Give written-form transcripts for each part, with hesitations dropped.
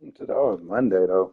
Today was Monday though.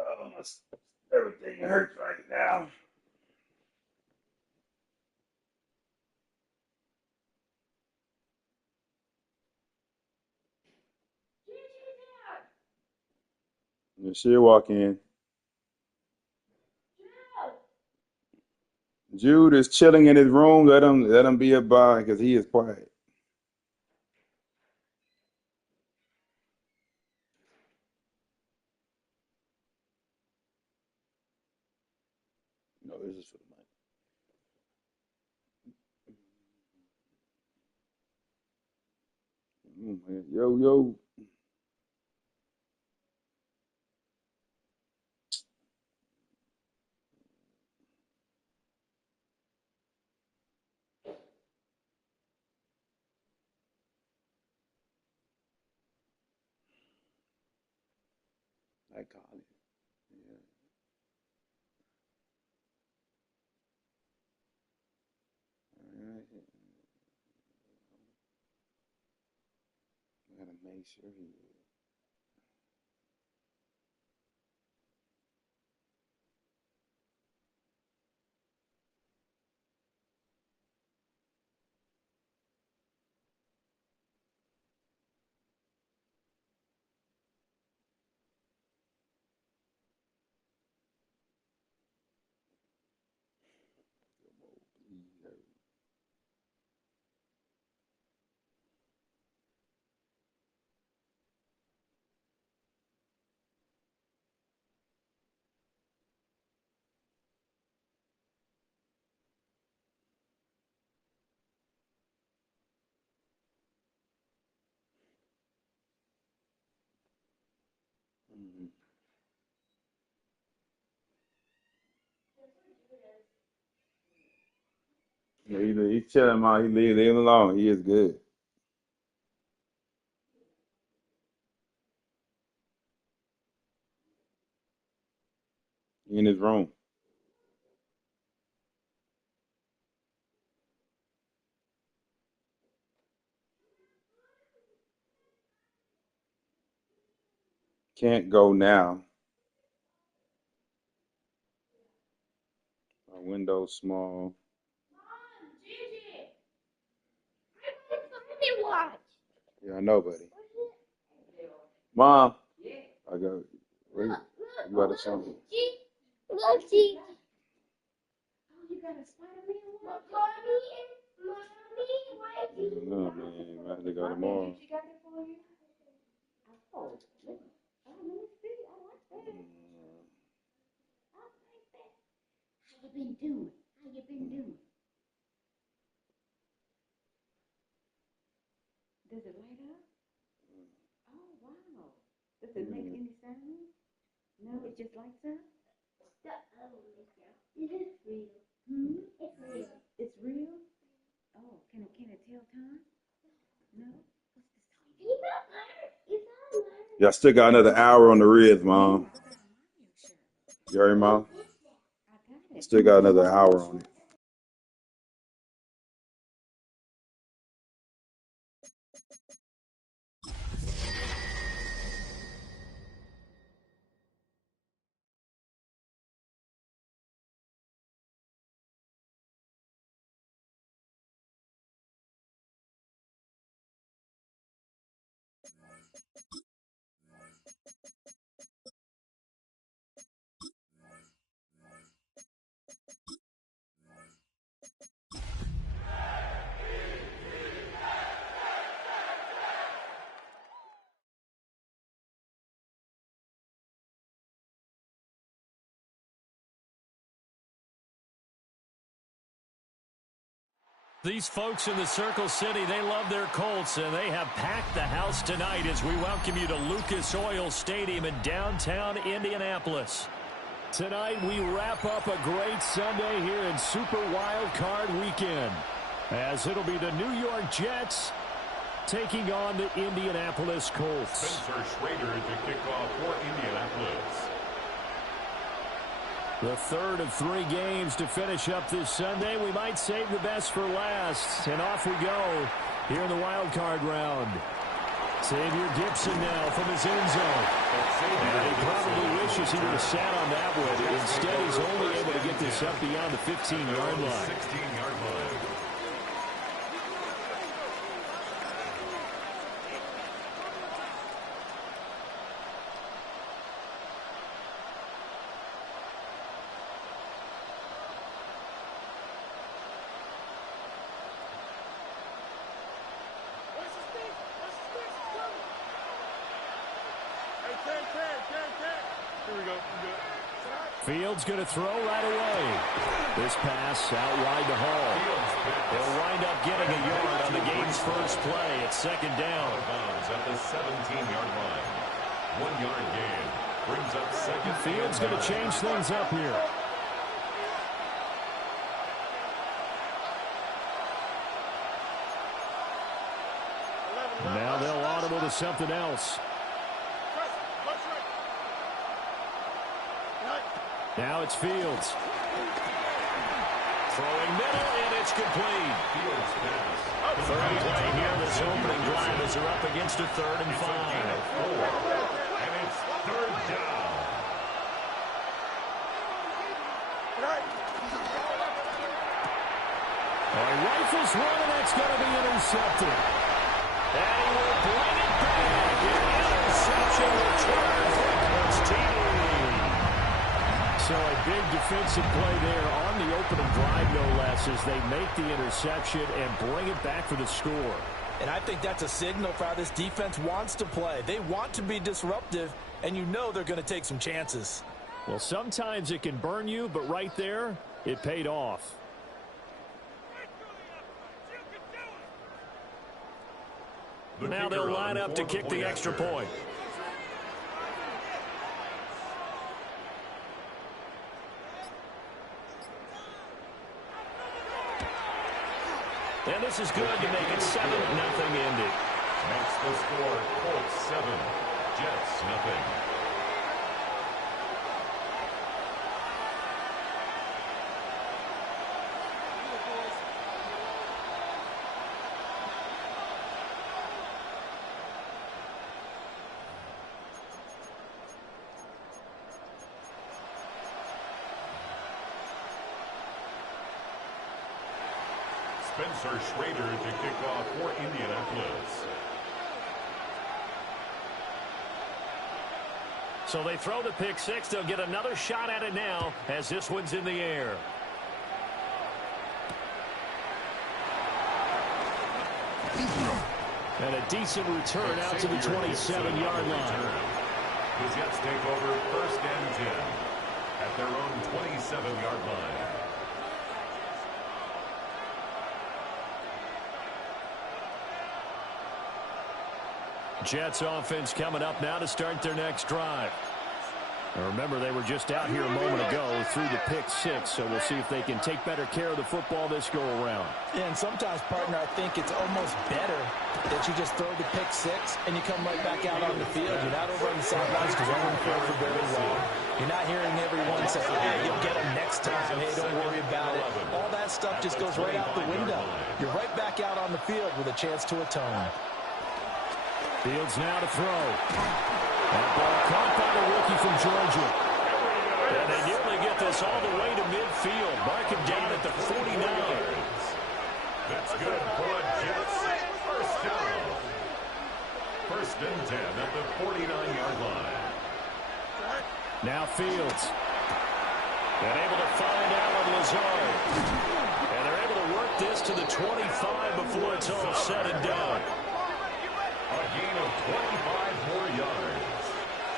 Oh, everything hurts right now. And she walk in. Jude is chilling in his room. Let him be a by because he is quiet. No, this is for the mic. Man. Yo, yo. I call it. Yeah. All right. I gotta make sure he is. Mhm. Yeah, he's chilling, man. Leave him alone. He is good. He in his room. Can't go now. My window's small. Yeah, I know, buddy. Mom, I go. Wait, you got to show me. I don't know, man. I have to go tomorrow. Y'all still got another hour on the ribs, Mom. You heard me, Mom? Still got another hour on it. These folks in the Circle City, they love their Colts, and they have packed the house tonight as we welcome you to Lucas Oil Stadium in downtown Indianapolis. Tonight, we wrap up a great Sunday here in Super Wild Card Weekend, as it'll be the New York Jets taking on the Indianapolis Colts. Spencer Schrader to kick off for Indianapolis. The third of 3 games to finish up this Sunday. We might save the best for last. And off we go here in the wild card round. Xavier Gipson now from his end zone. And he probably wishes he would have sat on that one. Instead, he's only able to get this up beyond the 15-yard line. 16-yard line. Fields going to throw right away. This pass out wide to Hall. They'll wind up getting a yard on the game's first play. It's second down. Bounds at the 17-yard line. 1-yard gain. Brings up second. Fields going to change things up here. Now they'll audible to something else. Now it's Fields. Throwing middle, and it's complete. Fields pass. Third play here. This opening drive as they're up against a 3rd and 5. And it's third down. Rifles one, and that's going to be intercepted. And he will bring it back. An interception return for Coach TD. So a big defensive play there on the opening drive, no less, as they make the interception and bring it back for the score. And I think that's a signal for how this defense wants to play. They want to be disruptive, and you know they're going to take some chances. Well, sometimes it can burn you, but right there, it paid off. Now they'll line up to kick the extra point. And this is good to make it 7-0 Indy. Makes the score Colts 7, Jets nothing. Spencer Schrader to kick off for Indianapolis. So they throw the pick six. They'll get another shot at it now as this one's in the air. And a decent return out to the 27-yard line. The Jets take over 1st and 10 at their own 27-yard line. Jets offense coming up now to start their next drive. Now remember, they were just out here a moment ago through the pick six, so we'll see if they can take better care of the football this go-around. Yeah, and sometimes, partner, I think it's almost better that you just throw the pick six and you come right back out on the field. You're not over on the sidelines because everyone played for very well. You're not hearing everyone say, hey, you'll get them next time. Hey, don't worry about it. All that stuff just goes right out the window. You're right back out on the field with a chance to atone. Fields now to throw. That ball caught by the rookie from Georgia. And they nearly get this all the way to midfield. Mark him down at the 49. That's good for the Jets. First down. 1st and 10 at the 49-yard line. Now Fields. And able to find Alan Lazard. And they're able to work this to the 25 before it's all said and done. A gain of 25 more yards.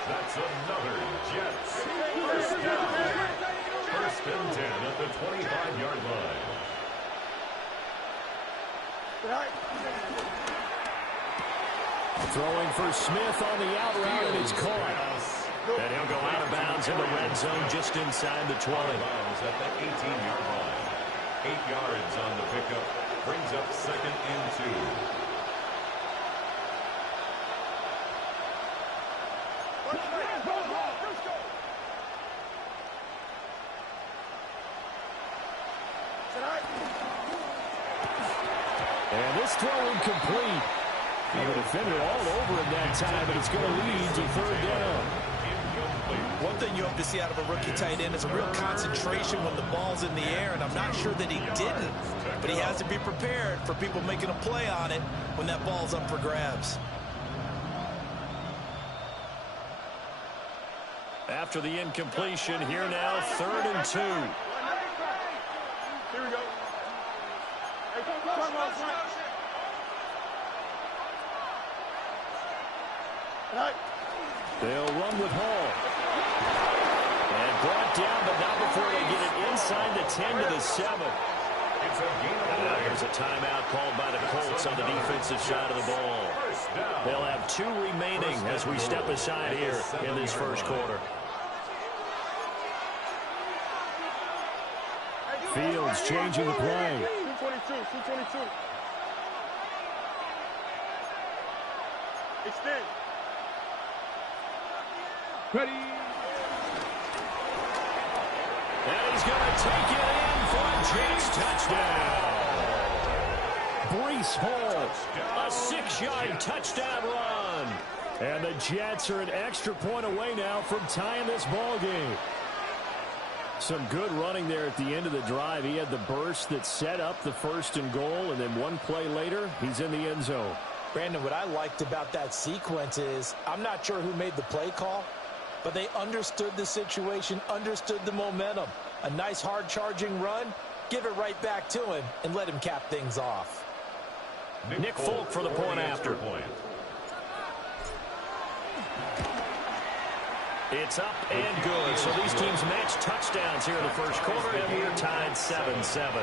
That's another Jets. First down. 1st and 10 at the 25-yard line. Throwing for Smith on the out route, and it's caught. And he'll go out of bounds in the red zone just inside the 20. At the 18-yard line. 8 yards on the pickup. Brings up 2nd and 2. And this throw incomplete. The defender all over him that time, but it's going to lead to 3rd down. One thing you hope to see out of a rookie tight end is a real concentration when the ball's in the air, and I'm not sure that he didn't, but he has to be prepared for people making a play on it when that ball's up for grabs. After the incompletion, here now, 3rd and 2. Here we go. Hey, come on, They'll run with Hall. And brought down, but not before they get it inside the 10 to the 7. It's a gain of There's a timeout called by the Colts on the defensive side of the ball. They'll have 2 remaining as we step aside here in this first quarter. Fields changing the play. 222. Extend. Ready. And he's going to take it in for a Jets touchdown. Breece Hall, a 6-yard touchdown run. And the Jets are an extra point away now from tying this ball game. Some good running there at the end of the drive. He had the burst that set up the 1st and goal, and then one play later, he's in the end zone. Brandon, what I liked about that sequence is I'm not sure who made the play call, but they understood the situation, understood the momentum. A nice hard-charging run, give it right back to him, and let him cap things off. Nick Folk for the point after. It's up and good. So these teams match touchdowns here in the first quarter, and we're tied 7-7.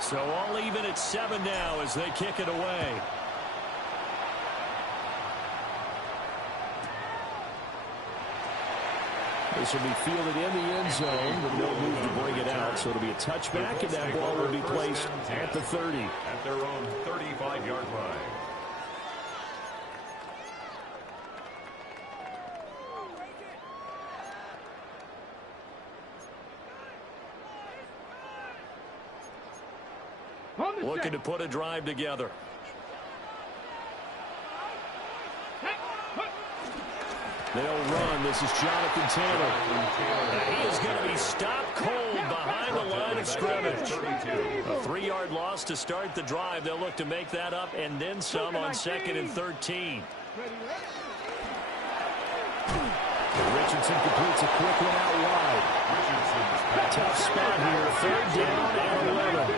So all even at 7 now as they kick it away. This will be fielded in the end zone, but no move to bring it out. So it'll be a touchback, and that ball will be placed at the 30. At their own 35-yard line. Looking to put a drive together. They'll run. This is Jonathan Taylor. He is going to be stopped cold behind the line of scrimmage. A 3-yard loss to start the drive. They'll look to make that up and then some on 2nd and 13. Richardson completes a quick one out wide. Tough spot here. 3rd down and 11.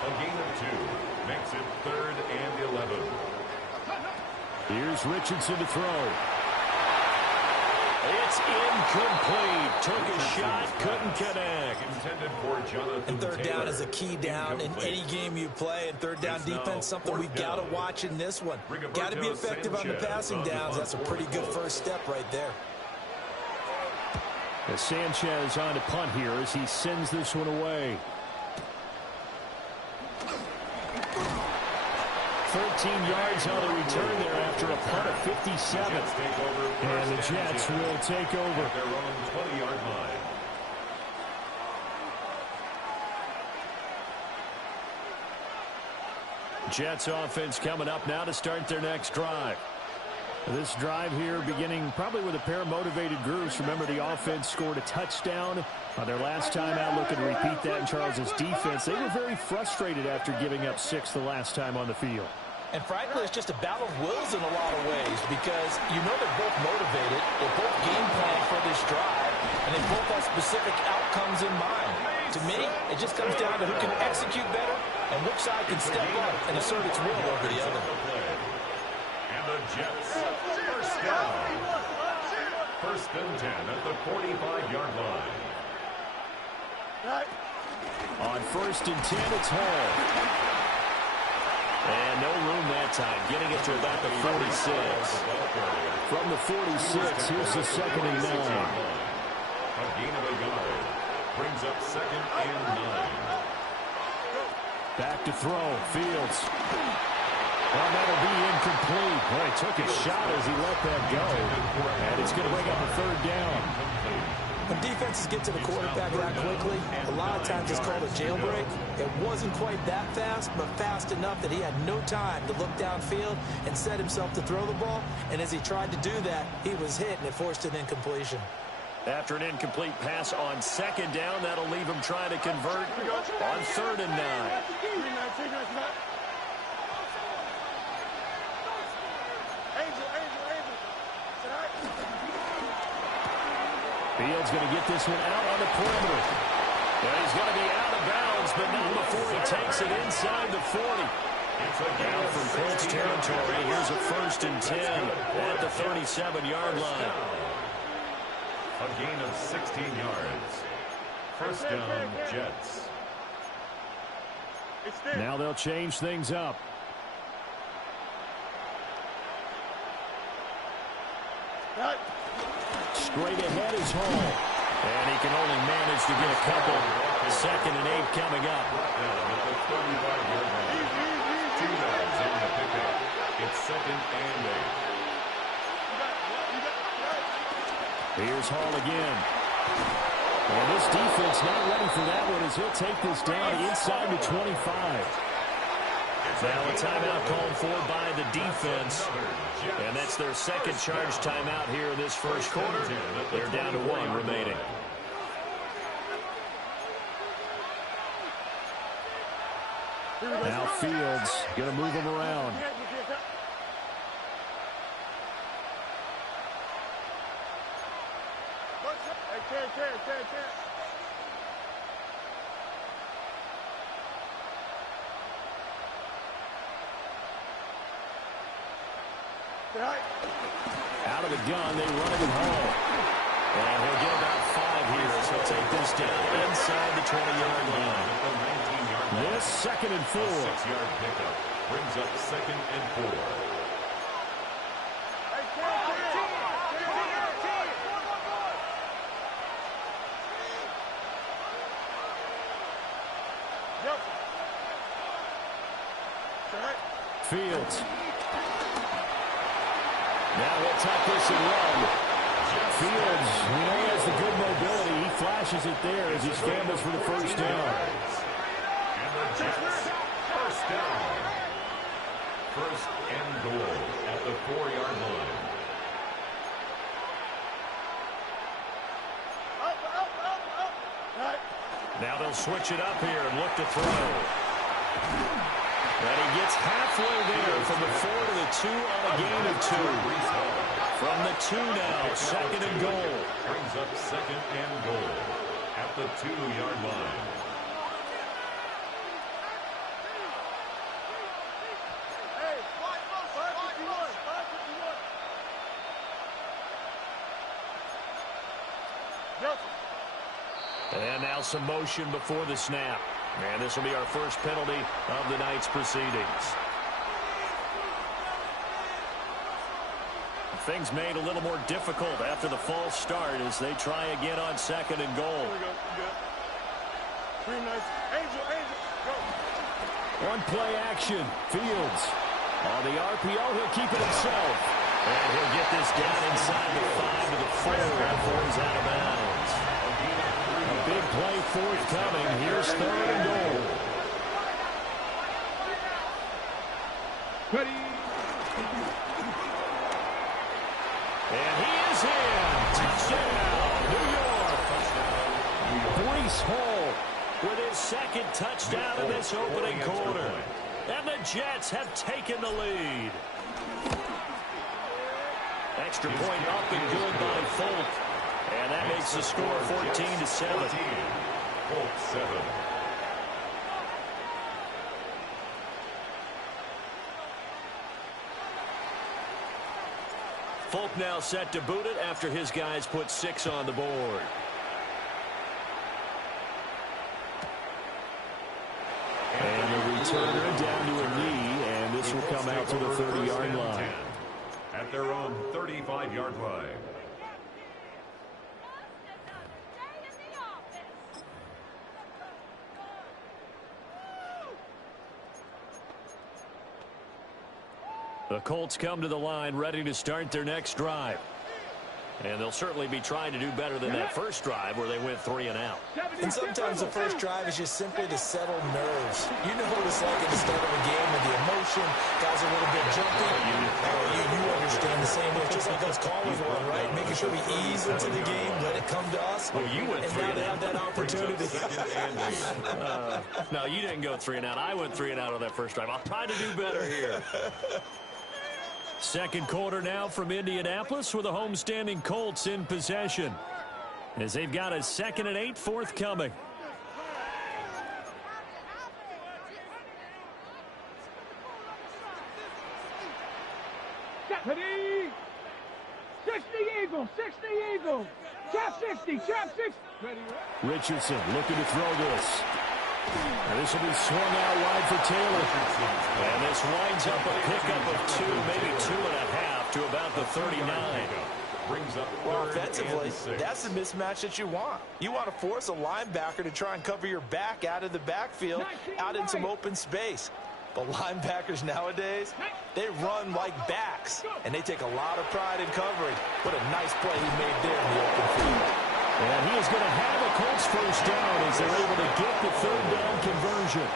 A gain of 2 makes it 3rd and 11. Here's Richardson to throw. It's incomplete. Took a shot, couldn't connect. Intended for Jonathan And 3rd down Taylor. is a key down in any game you play. And 3rd down defense, something we've got to watch in this one. Got to be effective on the passing downs. That's a pretty good first step right there. As Sanchez on to punt here as he sends this one away. 13 yards on the return there after a punt of 57. And the Jets will take over. At their own 20-yard line. Jets offense coming up now to start their next drive. This drive here beginning probably with a pair of motivated groups. Remember, the offense scored a touchdown on their last time out, looking to repeat that in Charles's defense. They were very frustrated after giving up 6 the last time on the field. And frankly, it's just a battle of wills in a lot of ways because you know they're both motivated, they're both game planning for this drive, and they both have specific outcomes in mind. To me, it just comes down to who can execute better and which side can step up and assert its will over the other. And the Jets, first down. 1st and 10 at the 45-yard line. On 1st and 10, it's Hall. And no room that time, getting it to about the 46. From the 46, here's the 2nd and 9. A gain of a yard. Brings up 2nd and 9. Back to throw, Fields. Well, that'll be incomplete. Boy, he took a shot as he let that go. And it's going to bring up a 3rd down. When defenses get to the quarterback that quickly, a lot of times it's called a jailbreak. It wasn't quite that fast, but fast enough that he had no time to look downfield and set himself to throw the ball. And as he tried to do that, he was hit, and it forced an incompletion. After an incomplete pass on 2nd down, that'll leave him trying to convert on 3rd and 9. Fields going to get this one out on the perimeter. And he's going to be out of bounds, but not before he takes it inside the 40. Down from Colts territory, here's a 1st and 10 at the 37-yard line. A gain of 16 yards. 1st down, Jets. Now they'll change things up. Straight ahead is Hall. And he can only manage to get a couple. 2nd and 8 coming up. Two yards on the pickup. It's 2nd and 8. Here's Hall again. And this defense not ready for that one as he'll take this down inside the 25. Now a timeout called for by the defense. And that's their 2nd charge timeout here in this 1st quarter. They're down to 1 remaining. Now Fields going to move him around. Out of the gun, they run it at Hall. And he'll get about 5 here as he'll take this down inside the 20-yard line. This 2nd and 4. 6-yard pickup brings up 2nd and 4. Fields. Now he'll tuck this and run. Fields, he has the good mobility. He flashes it there as he scrambles for the 1st down. And the Jets, 1st down. 1st and goal at the 4-yard line. Now they'll switch it up here and look to throw. And he gets halfway there from the 4 to the 2 on a gain of 2. From the 2 now, 2nd and goal. Brings up 2nd and goal at the 2-yard line. And now some motion before the snap. And this will be our first penalty of the night's proceedings. Things made a little more difficult after the false start as they try again on 2nd and goal. One play action. Fields. On the RPO, he'll keep it himself. And he'll get this down inside the 5 to the 4 before he's out of bounds. A big play forthcoming. Here's 3rd and goal. Ready. And he is in. Touchdown, New York. Breece Hall with his 2nd touchdown in this opening quarter. And the Jets have taken the lead. Extra point up and good by Folk. And that makes the score 14-7. Colts 7. Folk now set to boot it after his guys put 6 on the board. returner down to a knee, and this will come out to the 30-yard line. At their own 35-yard line. The Colts come to the line ready to start their next drive. And they'll certainly be trying to do better than that first drive where they went 3 and out. And sometimes the first drive is just simply to settle nerves. You know what it's like at the start of a game with the emotion. Guys are a little bit jumpy. You understand the same way. It's just like us callers were, right? Making sure we ease into the game, let it come to us. Well, you went and 3 now and they out. have that opportunity. No, you didn't go 3 and out. I went 3 and out on that first drive. I'll try to do better here. Second quarter now from Indianapolis with the homestanding Colts in possession, as they've got a 2nd and 8 forthcoming. Ready? 60 Eagle, 60 Eagle. Chop 60, chop 60. Ready? Richardson looking to throw this. And this will be swung out wide for Taylor. And this winds up a pickup of 2, maybe 2.5 to about the 39. Well, offensively, that's the mismatch that you want. You want to force a linebacker to try and cover your back out of the backfield, out in some open space. But linebackers nowadays, they run like backs, and they take a lot of pride in covering. What a nice play he made there in the open field. And he is going to have a Colts first down as they're able to get the 3rd down conversion.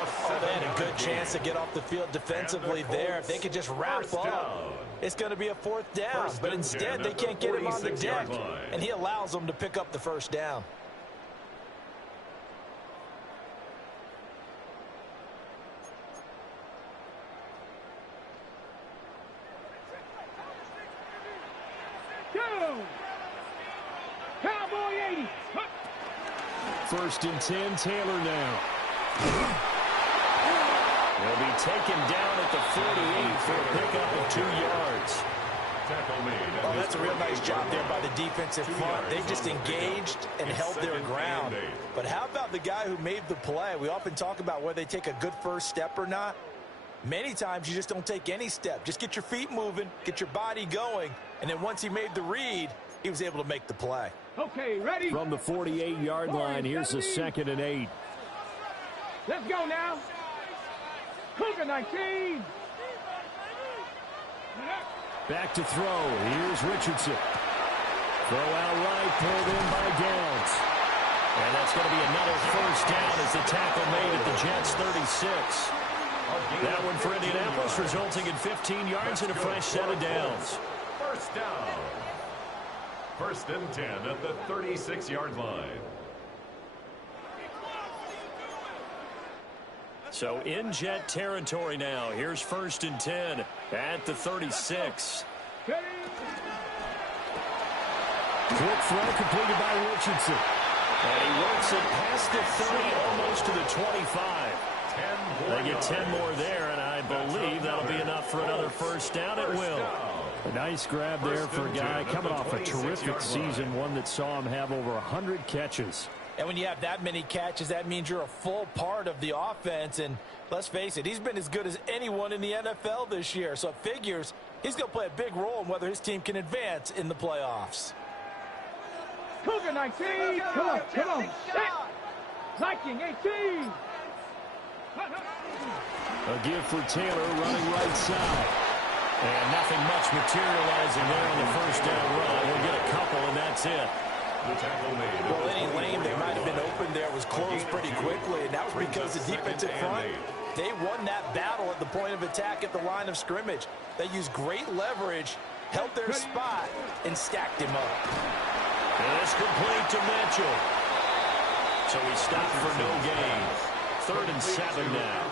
Oh, they had a good chance to get off the field defensively there. If they could just wrap up, it's going to be a 4th down. But instead, they can't get him on the deck, and he allows them to pick up the first down. Cowboy 80. 1st and 10, Taylor now. He'll be taken down at the 48 for a pickup of 2 yards. Oh, that's a real nice job there by the defensive front. They just engaged and held their ground. But how about the guy who made the play? We often talk about whether they take a good first step or not. Many times you just don't take any step. Just get your feet moving, get your body going, and then once he made the read, he was able to make the play. Okay, ready? From the 48-yard line, here's the 2nd and 8. Let's go now. Cougar 19. Back to throw. Here's Richardson. Throw out right, pulled in by Downs. And that's going to be another first down as the tackle made at the Jets' 36. That one for Indianapolis, resulting in 15 yards and a fresh set of downs. First down. 1st and 10 at the 36-yard line. So in Jet territory now. Here's 1st and 10 at the 36. Ready? Quick throw completed by Richardson. And he works it past the 30, almost to the 25. They get 10 more there, and I believe that'll be enough for another first down. It will. A nice grab there for a guy coming off a terrific season, one that saw him have over 100 catches. And when you have that many catches, that means you're a full part of the offense. And let's face it, he's been as good as anyone in the NFL this year. So it figures he's going to play a big role in whether his team can advance in the playoffs. Cougar 19. Come on, come on. Viking 18. A give for Taylor running right side. And nothing much materializing there on the first down run. We'll get a couple, and that's it. Well, any lane that might have been open there was closed pretty quickly, and that was because the defensive front, they won that battle at the point of attack at the line of scrimmage. They used great leverage, held their spot, and stacked him up. And it's complete to Mitchell. So he stopped for no gain. 3rd and 7 now.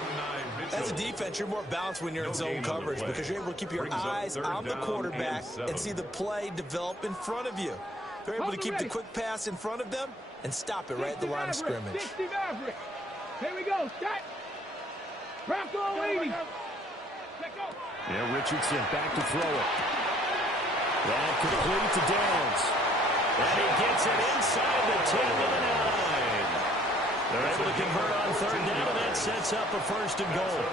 As a defense, you're more balanced when you're in zone coverage because you're able to keep your eyes on the quarterback and see the play develop in front of you. They're able to keep the quick pass in front of them and stop it right at the line of scrimmage. 60 Maverick. Here we go. Start. Bronco 80. Yeah, Richardson back to throw it. That complete to Downs. And he gets it inside the 10 to the 9. They're able to convert on third down, and that sets up a first and goal.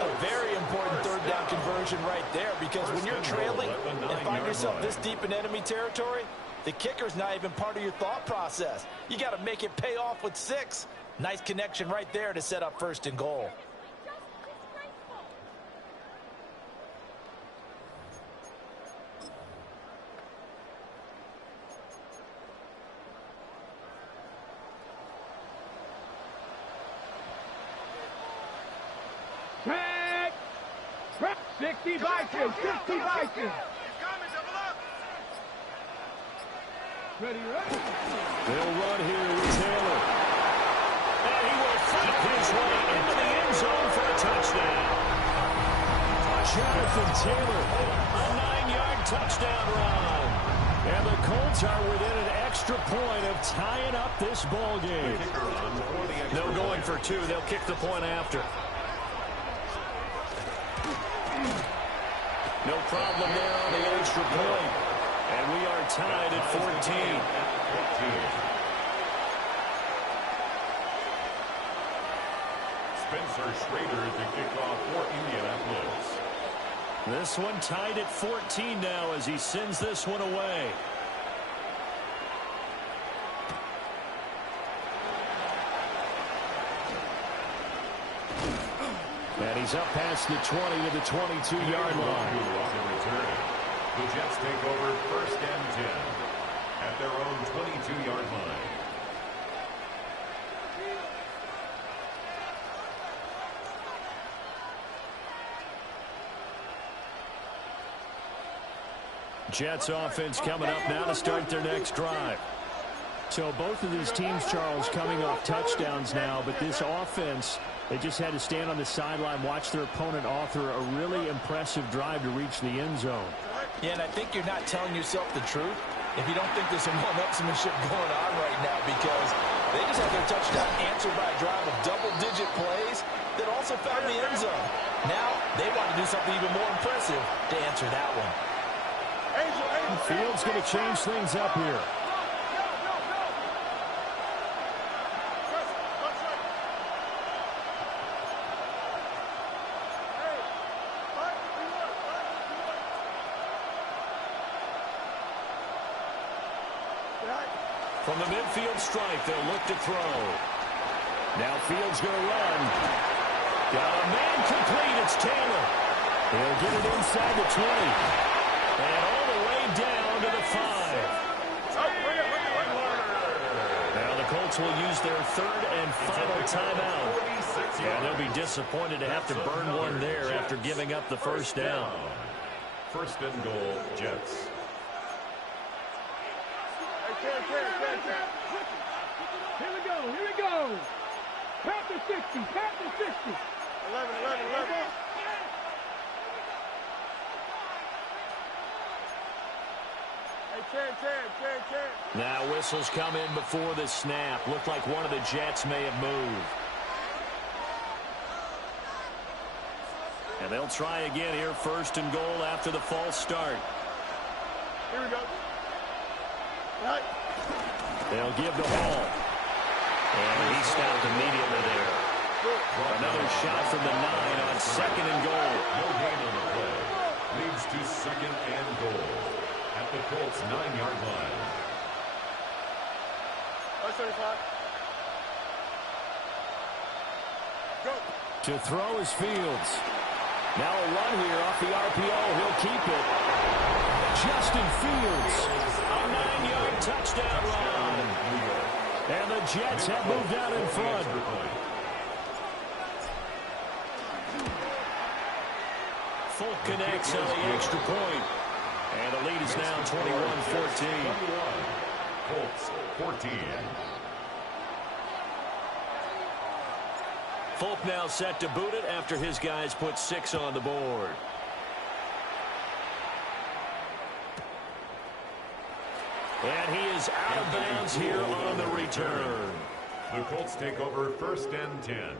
A very important third down conversion right there, because when you're trailing and find yourself this deep in enemy territory, the kicker's not even part of your thought process. You got to make it pay off with 6. Nice connection right there to set up first and goal. Track. 60 Vikings. 60 Vikings. Ready. They'll run here with Taylor. And he will fight his way into the end zone for a touchdown. Jonathan Taylor, a 9-yard touchdown run. And the Colts are within an extra point of tying up this ball game. No going for 2. They'll kick the point after. No problem there on the extra point. And we are tied at 14. Spencer Schrader to kick off for Indianapolis. This one tied at 14 now as he sends this one away. And he's up past the 20 to the 22-yard line. The Jets take over first and 10 at their own 22-yard line. Jets offense coming up now to start their next drive. So both of these teams, Charles, coming off touchdowns now, but this offense, they just had to stand on the sideline, watch their opponent author a really impressive drive to reach the end zone. Yeah, and I think you're not telling yourself the truth if you don't think there's some one-upsmanship going on right now, because they just had their touchdown answered by a drive of double-digit plays that also found the end zone. Now they want to do something even more impressive to answer that one. Fields going to change things up here. From the midfield stripe, they'll look to throw. Now Fields going to run. Got a man complete. It's Taylor. He'll get it inside the 20. And all the way down to the 5. Now the Colts will use their third and final timeout. And they'll be disappointed to have to burn one there after giving up the first down. First and goal, Jets. Here we go. Past the 60. 11. Now whistles come in before the snap. Looked like one of the Jets may have moved. And they'll try again here, first and goal after the false start. Here we go. They'll give to Hall. And he stopped immediately there. Another shot from the 9 on second and goal. No gain on the play. Leads to second and goal at the Colts 9-yard line. To throw is Fields. Now a run here off the RPO. He'll keep it. Justin Fields. A 9-yard touchdown run. And the Jets have moved out in front. Folk connects on the extra point. And the lead is now 21-14. Colts 14. Folk now set to boot it after his guys put 6 on the board. And he is out of bounds here on the return. The Colts take over first and 10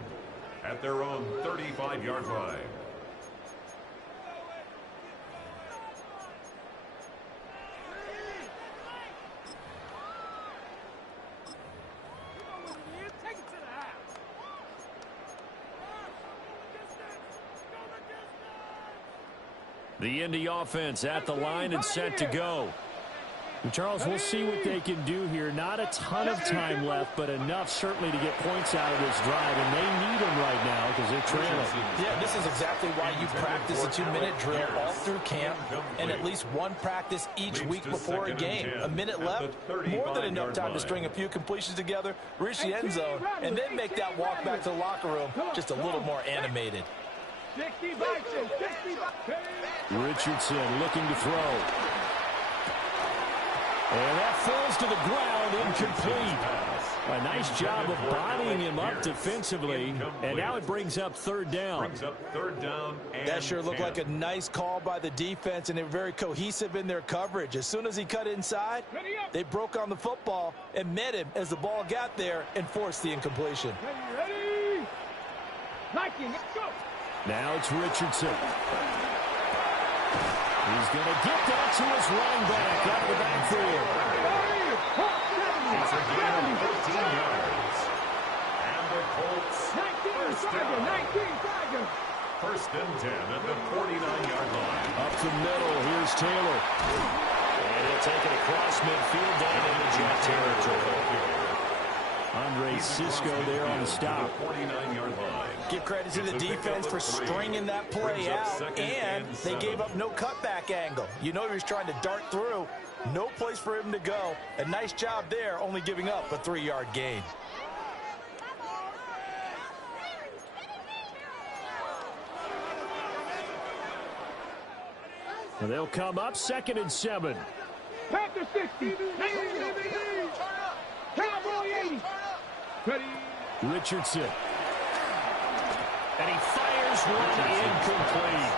at their own 35-yard line. The Indy offense at the line and set to go. And Charles, we'll see what they can do here. Not a ton of time left, but enough certainly to get points out of this drive. And they need them right now because they're trailing. Yeah, this is exactly why you practice a 2-minute drill all through camp and at least one practice each week before a game. A minute left, more than enough time to string a few completions together, reach the end zone, and then make that walk back to the locker room just a little more animated. Richardson looking to throw. And that falls to the ground, incomplete. A nice job of bodying him up defensively, and now it brings up third down. That sure looked like a nice call by the defense, and they were very cohesive in their coverage. As soon as he cut inside, they broke on the football and met him as the ball got there and forced the incompletion. Now it's Richardson. He's going to get that to his running back out of the backfield. It's a gain of 13 yards. And the Colts, first and 10 at the 49-yard line. Up the middle, here's Taylor. And he'll take it across midfield down into Jet territory. Andre Cisco there on the stop. 49-yard line. Give credit to the defense for stringing that play out, and they gave up no cutback angle. You know he was trying to dart through. No place for him to go. A nice job there, only giving up a 3-yard gain. And they'll come up 2nd and 7. Panther 60. Cowboy 80. Ready. Richardson. And he fires one incomplete.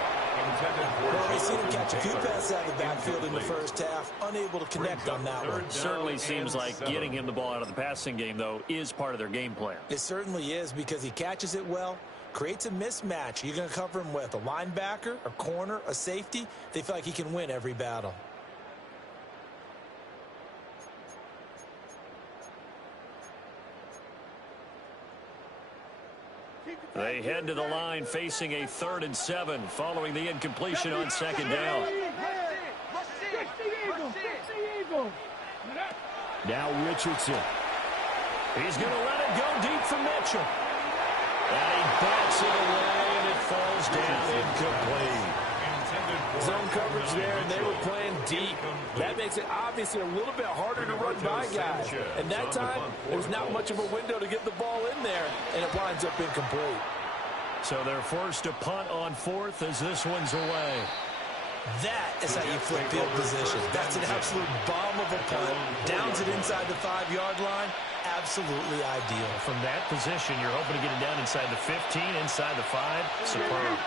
Well, we seen him catch a few passes out of the backfield in the first half, unable to connect on that one. Certainly seems like getting him the ball out of the passing game, though, is part of their game plan. It certainly is, because he catches it well, creates a mismatch. You're going to cover him with a linebacker, a corner, a safety. They feel like he can win every battle. They head to the line facing a 3rd and 7 following the incompletion on 2nd down. Now Richardson. He's going to let it go deep for Mitchell. And he bats it away, and it falls down incomplete. Zone coverage there, and they were playing deep. That makes it obviously a little bit harder to run by guys. And that time, there's not much of a window to get the ball in there, and it winds up incomplete. So they're forced to punt on 4th as this one's away. That is how you flip field position. That's an absolute bomb of a punt. Downs it inside the 5-yard line. Absolutely ideal. From that position, you're hoping to get it down inside the 15, inside the 5. Superb.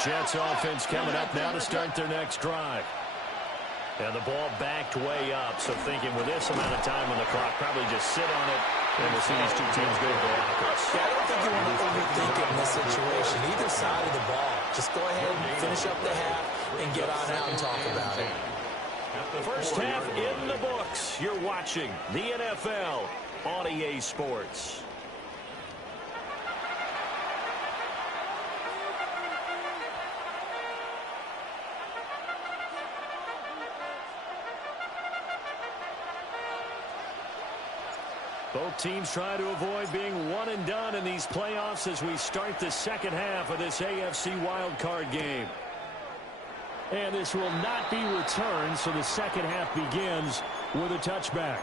Jets offense coming up now to start their next drive. And the ball backed way up, so thinking with this amount of time on the clock, probably just sit on it, and we'll see these two teams go to the offense. Yeah, I don't think you want to overthink it in this situation. Either side of the ball. Just go ahead and finish up the half and get on out and talk about it. First half in the books. You're watching the NFL on EA Sports. Both teams try to avoid being one and done in these playoffs as we start the second half of this AFC wildcard game. And this will not be returned, so the second half begins with a touchback.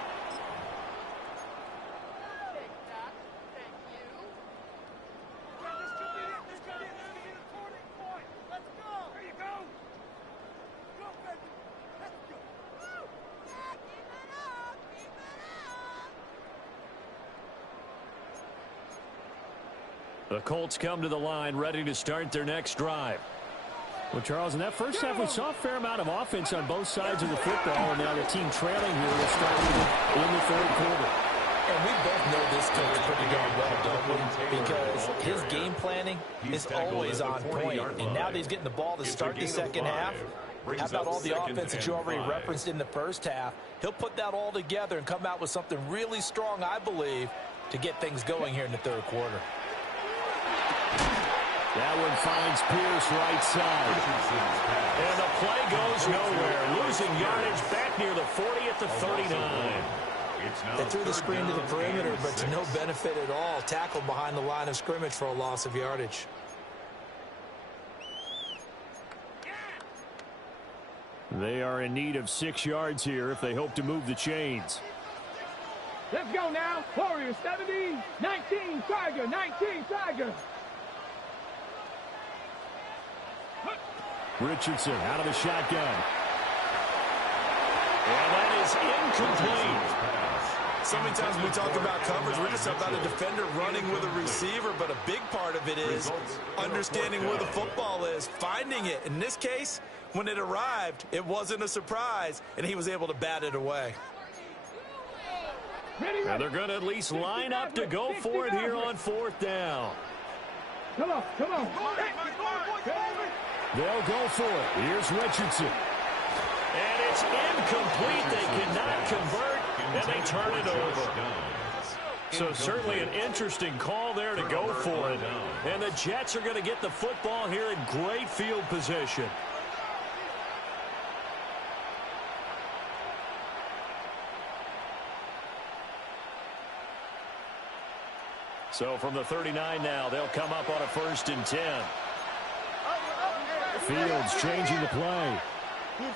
The Colts come to the line ready to start their next drive. Well, Charles, in that first half, we saw a fair amount of offense on both sides of the football, and now the team trailing here will start in the 3rd quarter. And we both know this coach pretty darn well, don't we? Because his game planning is always on point. And now that he's getting the ball to start the second half, how about all the offense that you already referenced in the first half? He'll put that all together and come out with something really strong, I believe, to get things going here in the 3rd quarter. That one finds Pierce right side. And the play goes nowhere. Losing yardage back near the 40 at the 39. They threw the screen to the perimeter, but to no benefit at all. Tackled behind the line of scrimmage for a loss of yardage. They are in need of 6 yards here if they hope to move the chains. Let's go now. Warriors 70, 19 Tiger, 19 Tiger. Richardson out of the shotgun. And that is incomplete. So many times we talk about coverage, we're just about a defender running with a receiver, but a big part of it is understanding where the football is, finding it. In this case, when it arrived, it wasn't a surprise, and he was able to bat it away. Now they're going to at least line up to go for it here on 4th down. Come on, come on. They'll go for it. Here's Richardson. And it's incomplete. They cannot convert, and they turn it over. So certainly an interesting call there to go for it. And the Jets are going to get the football here in great field position. So from the 39 now, they'll come up on a 1st and 10. Fields changing the play. 11.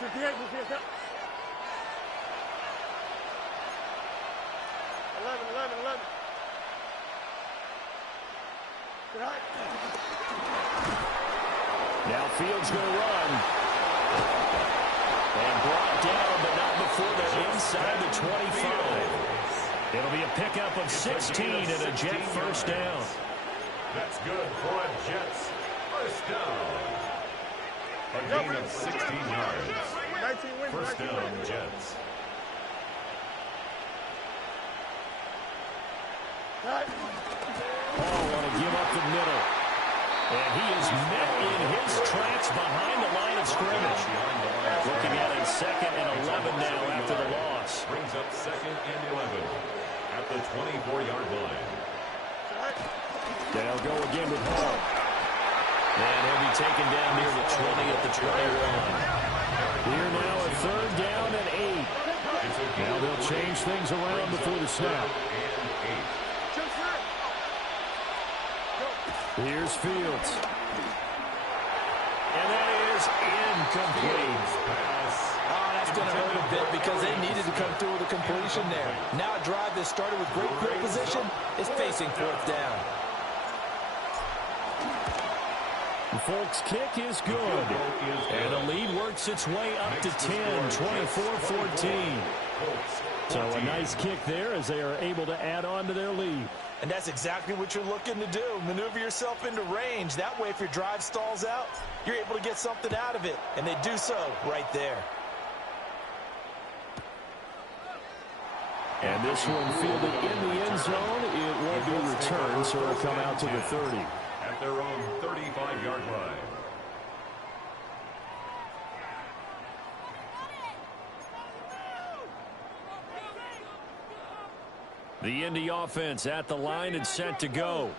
Now Fields going to run. And brought down, but not before they're inside the 25. It'll be a pickup of 16 and a Jet 1st down. That's good for a Jets 1st down. A gain of 16 yards. 1st down, Jets. Paul want to give up the middle. And he is met in his tracks behind the line of scrimmage. Looking at a 2nd and 11 now after the loss. Brings up 2nd and 11 at the 24-yard line. They'll go again with Hall. And he'll be taken down near the 20 at the 21. Here now a 3rd down and 8. Now they'll change things around before the snap. Here's Fields. And that is incomplete. Oh, that's going to hurt a bit because they needed to come through with a completion there. Now a drive that started with great field position is facing 4th down. The Folks' kick is good. And the lead works its way up to 10, 24-14. So a nice kick there as they are able to add on to their lead. And that's exactly what you're looking to do. Maneuver yourself into range. That way, if your drive stalls out, you're able to get something out of it. And they do so right there. And this one fielded in the end zone. It will be returned, so it'll come out to the 30. At their own 35-yard line. The Indy offense at the line and set to go.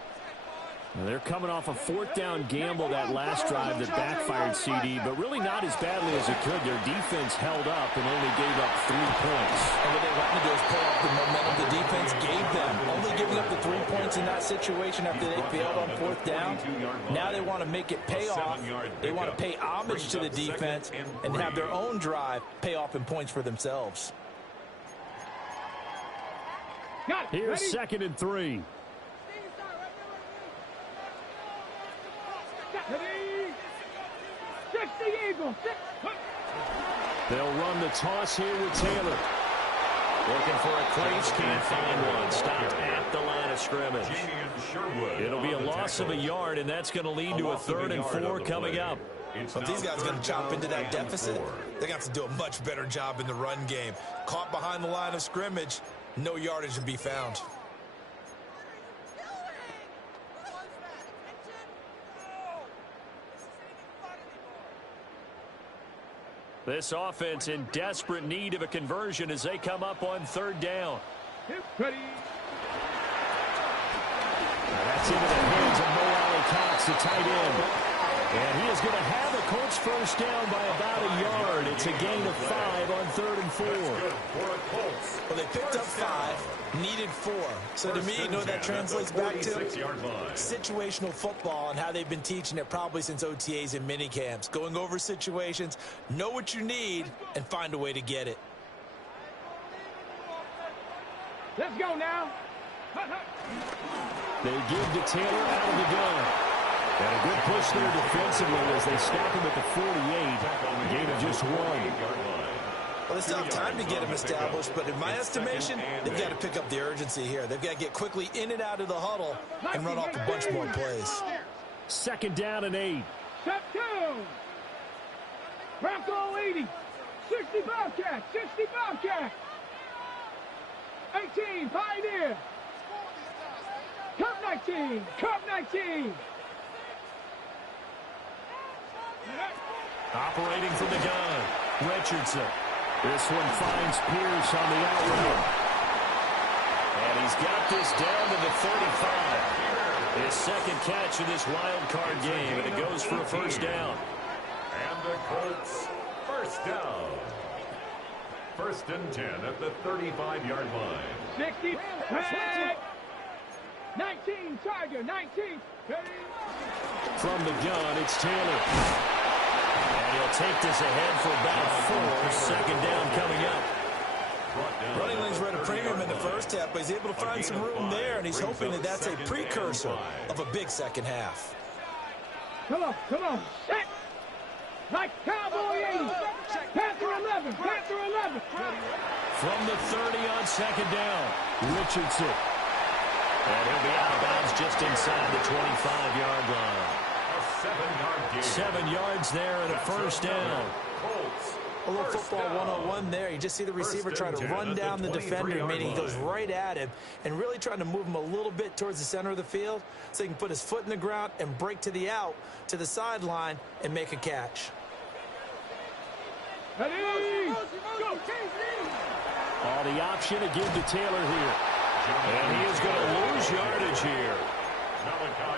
Now they're coming off a 4th down gamble that last drive that backfired CD, but really not as badly as it could. Their defense held up and only gave up 3 points. And what they wanted to do is play off the momentum the defense gave them. Only giving up the 3 points in that situation after they failed on 4th down. Now they want to make it pay off. They want to pay homage to the defense and have their own drive pay off in points for themselves. Here's 2nd and 3. They'll run the toss here with Taylor. Looking for a crease, can't find one. Stopped at the line of scrimmage. It'll be a loss of a yard, and that's going to lead to a 3rd and 4 coming up. But these guys are going to chop into that deficit. They're going to have to do a much better job in the run game. Caught behind the line of scrimmage, no yardage to be found. This offense in desperate need of a conversion as they come up on 3rd down. Ready. That's into the hands of Mo Cox, the tight end. And he is going to have a Colts first down by about a yard. It's a gain of 5 on 3rd and 4. Well, they picked up 5, needed 4. So to me, you know what that translates back to? Situational football and how they've been teaching it probably since OTAs and minicamps. Going over situations, know what you need, and find a way to get it. Let's go now. They give to Taylor out of the gun. And a good push there defensively as they stop him at the 48. Gain of just 1. Well, they still have time to get him established, but in my estimation, they've got to pick up the urgency here. They've got to get quickly in and out of the huddle and run off a bunch more plays. 2nd down and 8. Step 2. Bronco 80. 60 Bobcat. 60 Bobcat. 18 Pioneer. Cup 19. Cup 19. Operating from the gun, Richardson. This one finds Pierce on the out route. And he's got this down to the 35. His 2nd catch of this wild card game, and it goes for a first down. And the Colts, first down. 1st and 10 at the 35-yard line. 60. 19 Tiger. 19. From the gun, it's Taylor. And he'll take this ahead for about 4. 2nd down coming up. Running lanes were at a premium in the first half, but he's able to find some room there, and he's hoping that that's a precursor of a big second half. Come on. Set. Like Cowboy 80. Panther 11. Panther 11. From the 30 on 2nd down, Richardson. And he'll be out of bounds just inside the 25-yard line. A 7-yard gain. 7 yards there and a first down. Colts. A little football 101 there. You just see the receiver trying to run down the defender, meaning he goes right at him and really trying to move him a little bit towards the center of the field so he can put his foot in the ground and break to the out, to the sideline, and make a catch. Ready? Go. Oh, the option to give to Taylor here. And he is going to lose yardage here.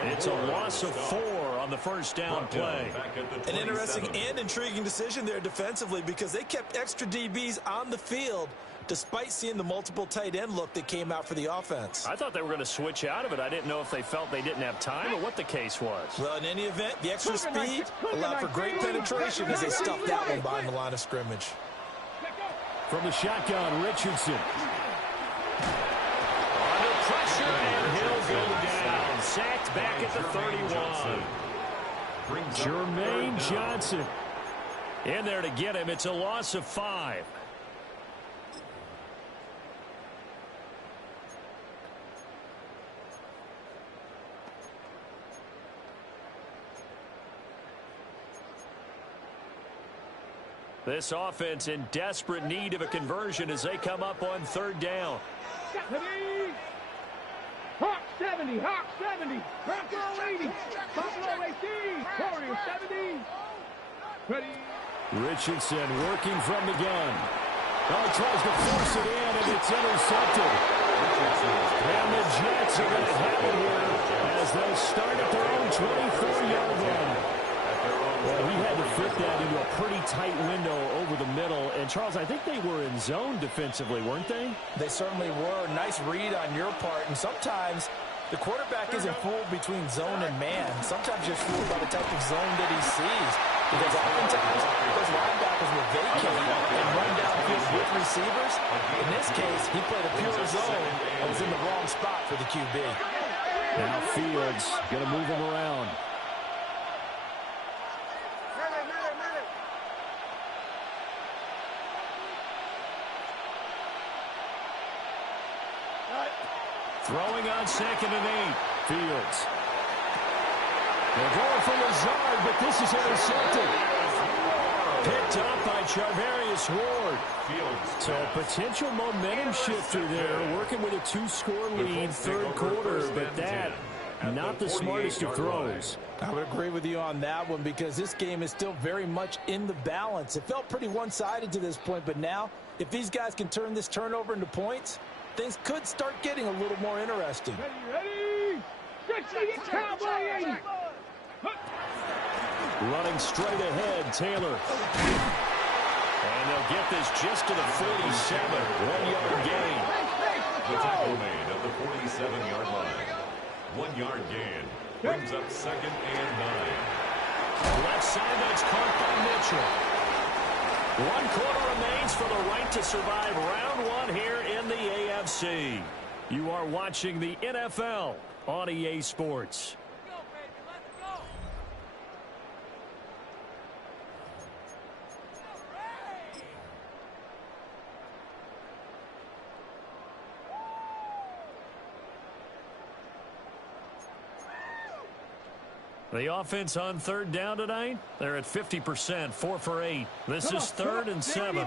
It's a loss of 4 on the first down play. An interesting and intriguing decision there defensively because they kept extra DBs on the field despite seeing the multiple tight end look that came out for the offense. I thought they were going to switch out of it. I didn't know if they felt they didn't have time or what the case was. Well, in any event, the extra speed allowed for great penetration as they stuffed that one behind the line of scrimmage. From the shotgun, Richardson. Under pressure, and he'll go down. Sacked back at the 31. Jermaine Johnson in there to get him. It's a loss of 5. This offense in desperate need of a conversion as they come up on 3rd down. Hawk 70, Hawk 70, Bronco 80, Buffalo 18, Warrior 70. Ready? Richardson working from the gun. Oh, tries to force it in, and it's intercepted. And the Jets are going to have it here as they start at their own 24-yard line. Well, he had to fit that into a pretty tight window over the middle. And, Charles, I think they were in zone defensively, weren't they? They certainly were. Nice read on your part. And sometimes the quarterback isn't fooled between zone and man. Sometimes you're fooled by the type of zone that he sees. Because oftentimes those linebackers will vacate and run downfield with receivers. In this case, he played a pure zone and was in the wrong spot for the QB. Now Fields going to move him around. Throwing on 2nd and 8. Fields. They're going for Lazard, but this is intercepted. Picked up by Charvarius Ward. So potential momentum shifter there, working with a 2-score lead, 3rd quarter, but that not the smartest of throws. I would agree with you on that one because this game is still very much in the balance. It felt pretty one-sided to this point, but now if these guys can turn this turnover into points, things could start getting a little more interesting. Ready? 60 Cowboy 80. Running straight ahead, Taylor. And they'll get this just to the 47. 1-yard gain. The tackle made at the 47-yard line. 1-yard gain. Brings up 2nd and 9. Left side, that's caught by Mitchell. 1 quarter remains for the right to survive round 1 here in the AFC. You are watching the NFL on EA Sports. The offense on 3rd down tonight, they're at 50%, 4 for 8. This is 3rd and 7.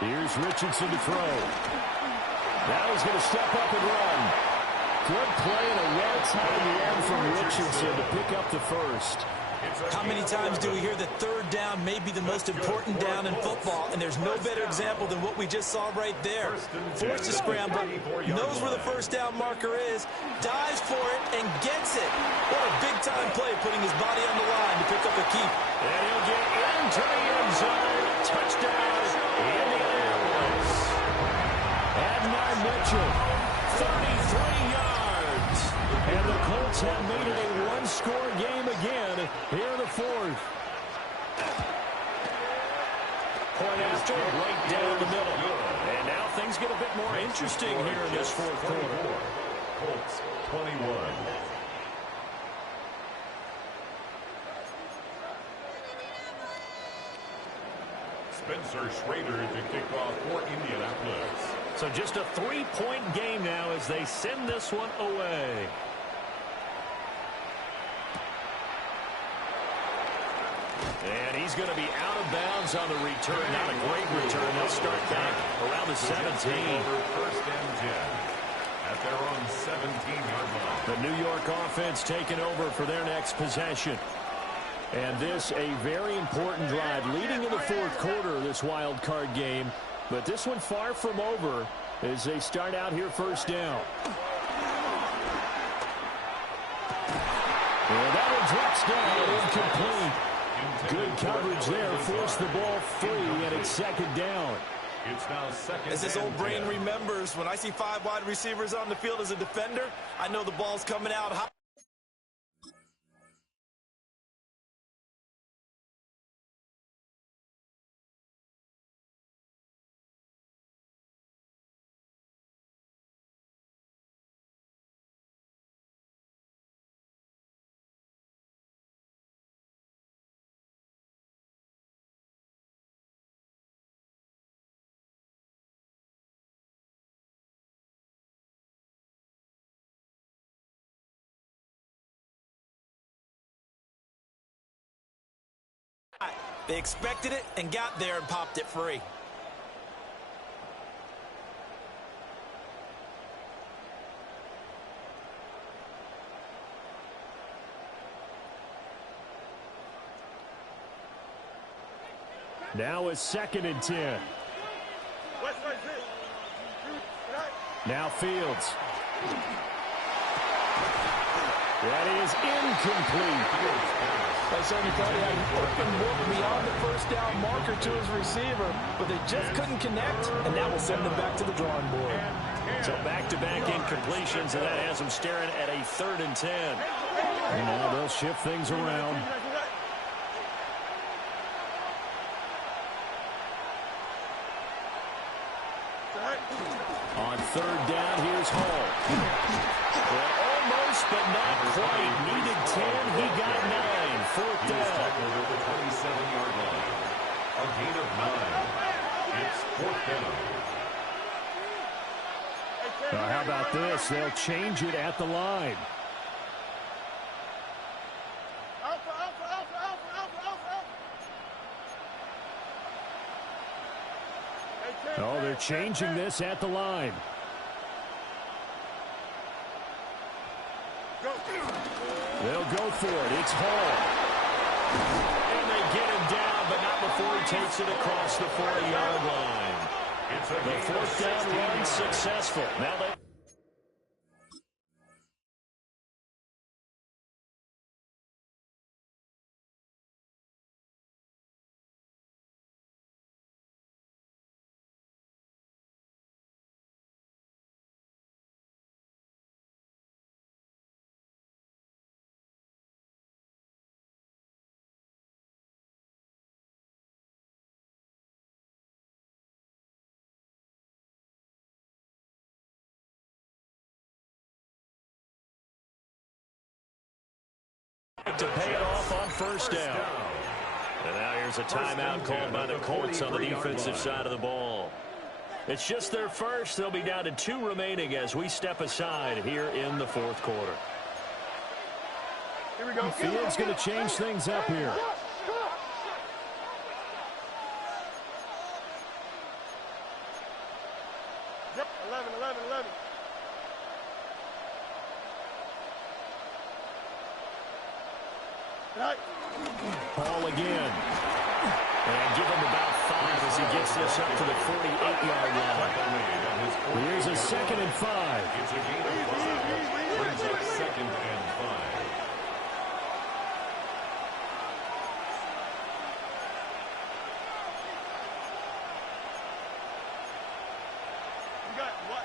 Here's Richardson to throw. Now he's going to step up and run. Good play and a well-timed run from Richardson to pick up the first. How many times do we hear that 3rd down may be the most important down in football, and there's no better example than what we just saw right there. Forced to scramble, knows where the 1st down marker is, dives for it, and gets it. What a big-time play, putting his body on the line to pick up a keep. And he'll get into the end zone. Touchdown, Indianapolis. Adnan Mitchell, 33 yards. And the Colts have made it a 1-score game again here in the 4th. Point after, right down the middle. And now things get a bit more interesting here in this 4th quarter. Colts 21. Spencer Schrader to kick off for Indianapolis. So just a 3-point game now as they send this one away. And he's going to be out of bounds on the return. Not a great return. They'll start back around the 17. 1st and 10 at their own 17-yard line. The New York offense taking over for their next possession. And this a very important drive leading in the 4th quarter of this wild card game. But this one far from over as they start out here 1st down. And that one drops down, incomplete. Good coverage there, forced the ball free, and it's 2nd down. It's now 2nd. As his old brain remembers, when I see 5 wide receivers on the field as a defender, I know the ball's coming out high. They expected it and got there and popped it free. Now it's 2nd and 10. Now Fields. That is incomplete. I certainly thought he had an open look beyond the 1st down marker to his receiver, but they just couldn't connect, and that will send them back to the drawing board. So back-to-back incompletions, and that has them staring at a 3rd and 10. And now they'll shift things around. On 3rd down, here's Hall. Well, almost, but not quite. Needed 10, he got 9. 4th down. Over the 27-yard line. A gain of 9. It's 4th down. How about this? They'll change it at the line. Oh, they're changing this at the line. They'll go for it. It's Hall. And they get him down, but not before he takes it across the 40-yard line. The 4th down run successful. Now they To pay it off on first down. And now here's a timeout called by the Colts on the defensive side of the ball. It's just their first. They'll be down to 2 remaining as we step aside here in the fourth quarter. Here we go. Fields going to change things up here. Yep, 11. Right. Ball again. And give him about 5 as he gets this up to the 48-yard line. Here's a 2nd and 5. It's a gain of 5. Brings up 2nd and 5.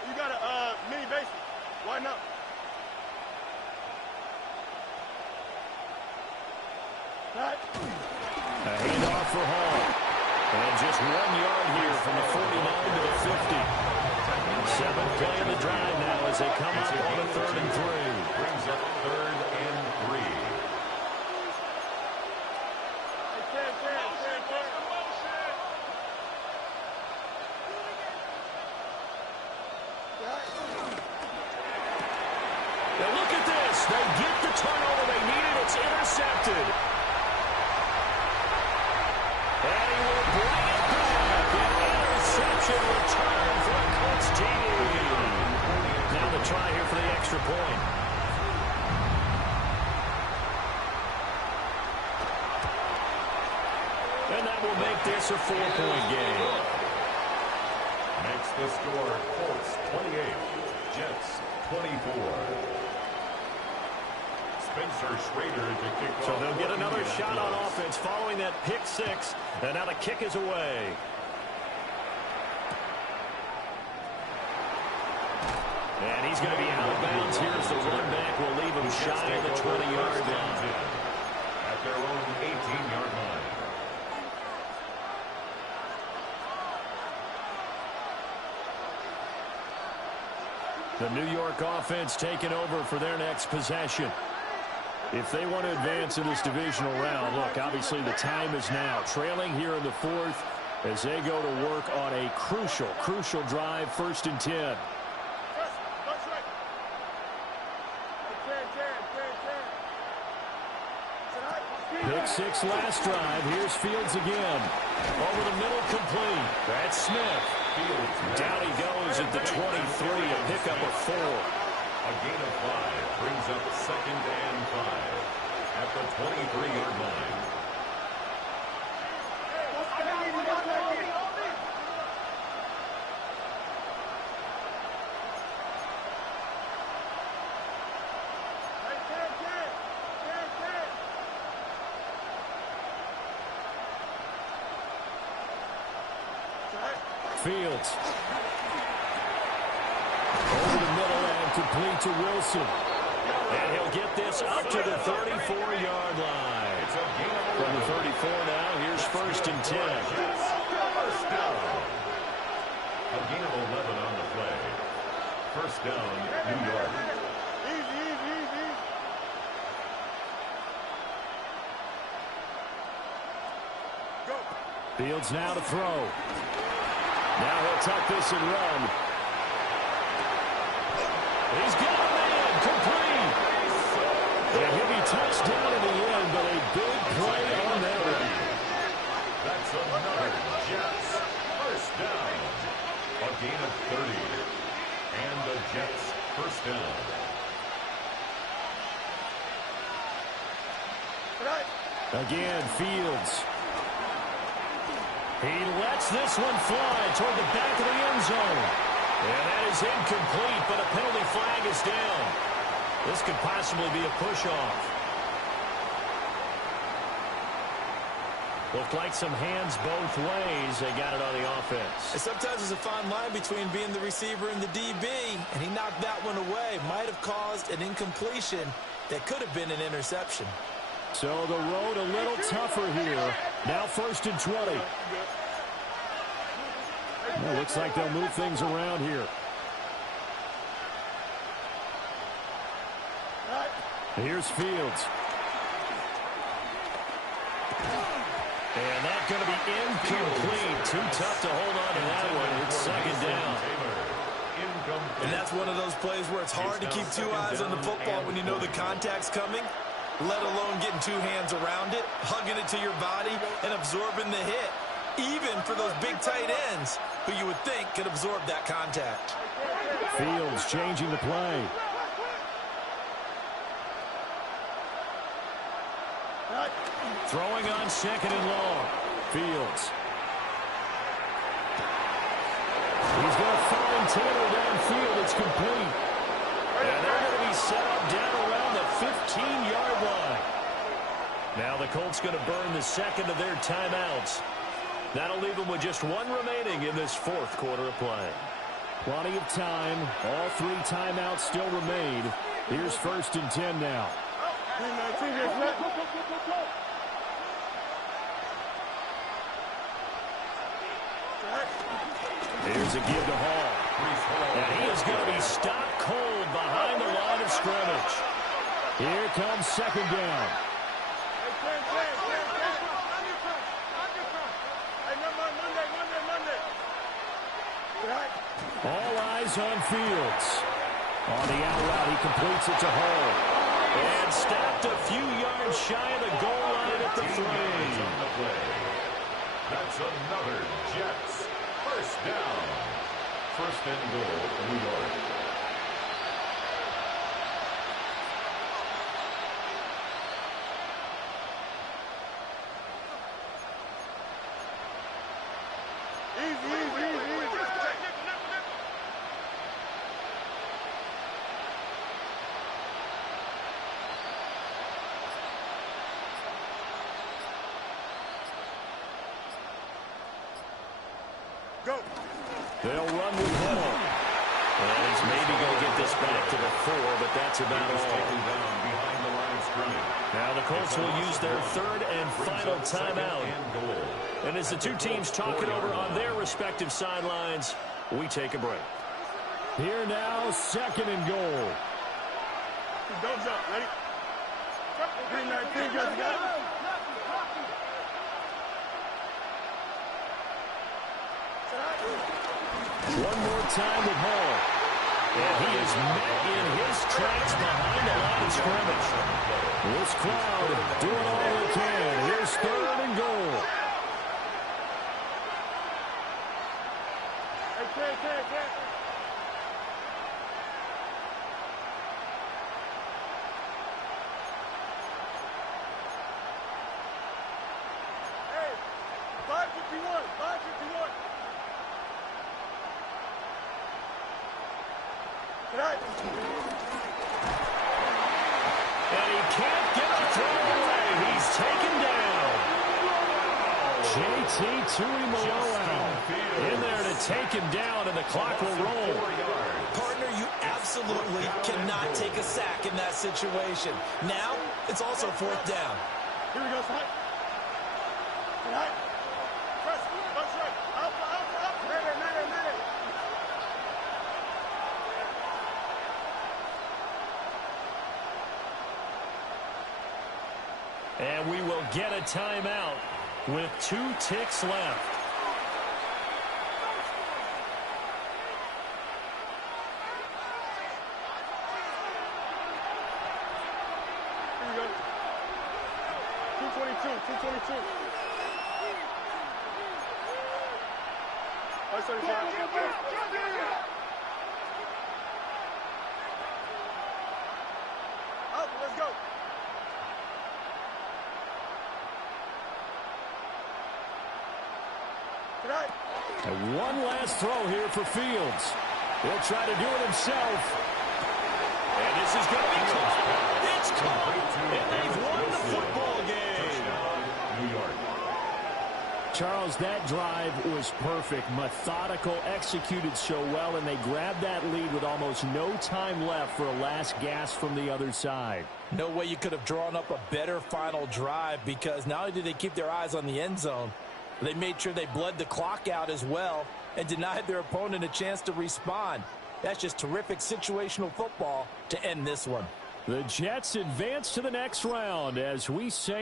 You got a mini basic. Why not? Right. A handoff for Hall. And just 1 yard here from the 49 to the 50. 7th play of the drive now as they come up on a 3rd and 3. Brings up 3rd and 3. Now look at this. They get the turnover they needed. It's intercepted. And he will bring it back. An interception return for a Colts TD. Now the try here for the extra point. And that will make this a 4-point game. Makes the score Colts 28, Jets 24. Spencer Schrader to kick off. So they'll get another shot on offense following that pick 6. And now the kick is away. And he's going to be out of bounds. Here's the run back. Will leave him shy of the 20-yard line. At their own 18-yard line. The New York offense taking over for their next possession. If they want to advance in this divisional round, look, obviously the time is now. Trailing here in the 4th as they go to work on a crucial drive, 1st and 10. Pick 6 last drive. Here's Fields again. Over the middle, complete. That's Smith. Down he goes at the 23, a pickup of 4. A gain of 5 brings up 2nd and 5 at the 23-yard line. Fields. Over the middle and complete to Wilson. And he'll get this up to the 34-yard line. From the 34 now, here's 1st and 10. First down. A gain of 11 on the play. First down, New York. Easy. Go. Fields now to throw. Now he'll tuck this and run. He's got a man, complete. And he'll be touchdown in the end, but a big play on that one. That's another Jets first down. A gain of 30. And the Jets first down. Again, Fields. He lets this one fly toward the back of the end zone. And that is incomplete, but a penalty flag is down. This could possibly be a push-off. Looked like some hands both ways. They got it on the offense. And sometimes there's a fine line between being the receiver and the DB, and he knocked that one away. Might have caused an incompletion that could have been an interception. So the road a little tougher here. Now 1st and 20. Well, looks like they'll move things around here. Here's Fields. And that's going to be incomplete. Too tough to hold on to that one. It's second down. And that's one of those plays where it's hard to keep two eyes on the football when you know the contact's coming, let alone getting two hands around it, hugging it to your body, and absorbing the hit, even for those big tight ends who you would think could absorb that contact. Fields changing the play. Throwing on second and long. Fields. He's going to find Taylor downfield. It's complete. And they're going to be set up down around the 15-yard line. Now the Colts going to burn the second of their timeouts. That'll leave them with just one remaining in this fourth quarter of play. Plenty of time. All three timeouts still remain. Here's 1st and 10 now. Here's a give to Hall. And he is going to be stopped cold behind the line of scrimmage. Here comes second down. All eyes on Fields. On the out route, he completes it to Hall. And stopped a few yards shy of the goal line at the 3. That's another Jets. First down. 1st and goal, New York. Go. They'll run with Hall. And he's maybe going to get this back to the 4, but that's about all. Behind the line of scrimmage. Now the Colts will use their 3rd and final timeout. And as the two teams talk it over on their respective sidelines, we take a break. Here now, 2nd and goal. Thumbs up. Ready? Green 19, guys. Got it. One more time with Hall. And he is met in his tracks behind the line of scrimmage. This crowd doing all they can. Here's 3rd and goal. Hey. Hey, 551. 551. And he can't get a throw away. He's taken down. JT Tuimoloau in there to take him down, and the clock will roll. Partner, you absolutely cannot take a sack in that situation. Now, it's also 4th down. Here we go, son. Tonight. Press. Punch right. Up. Minute. And we will get a timeout with 2 ticks left. Here we go. 222. 575. Up, let's go. And one last throw here for Fields. He'll try to do it himself. And this is going to be caught. It's caught. And they've won the football game. New York. Charles, that drive was perfect. Methodical, executed so well, and they grabbed that lead with almost no time left for a last gasp from the other side. No way you could have drawn up a better final drive, because not only did they keep their eyes on the end zone, they made sure they bled the clock out as well and denied their opponent a chance to respond. That's just terrific situational football to end this one. The Jets advance to the next round as we say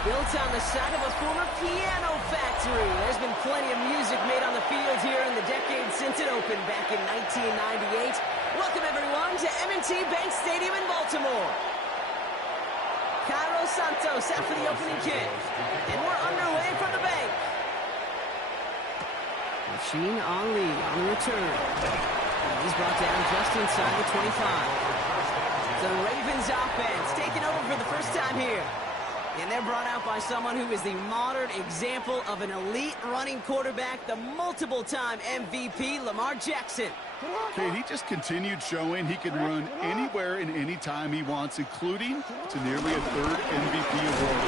Built on the side of a former piano factory. There's been plenty of music made on the field here in the decade since it opened back in 1998. Welcome, everyone, to M&T Bank Stadium in Baltimore. Cairo Santos out for the opening kick. And we're underway from the bank. Machine Ali on the return. He's brought down just inside the 25. The Ravens offense taking over for the first time here. And they're brought out by someone who is the modern example of an elite running quarterback, the multiple-time MVP, Lamar Jackson. Okay, he just continued showing he can run anywhere and anytime he wants, including to nearly a third MVP award.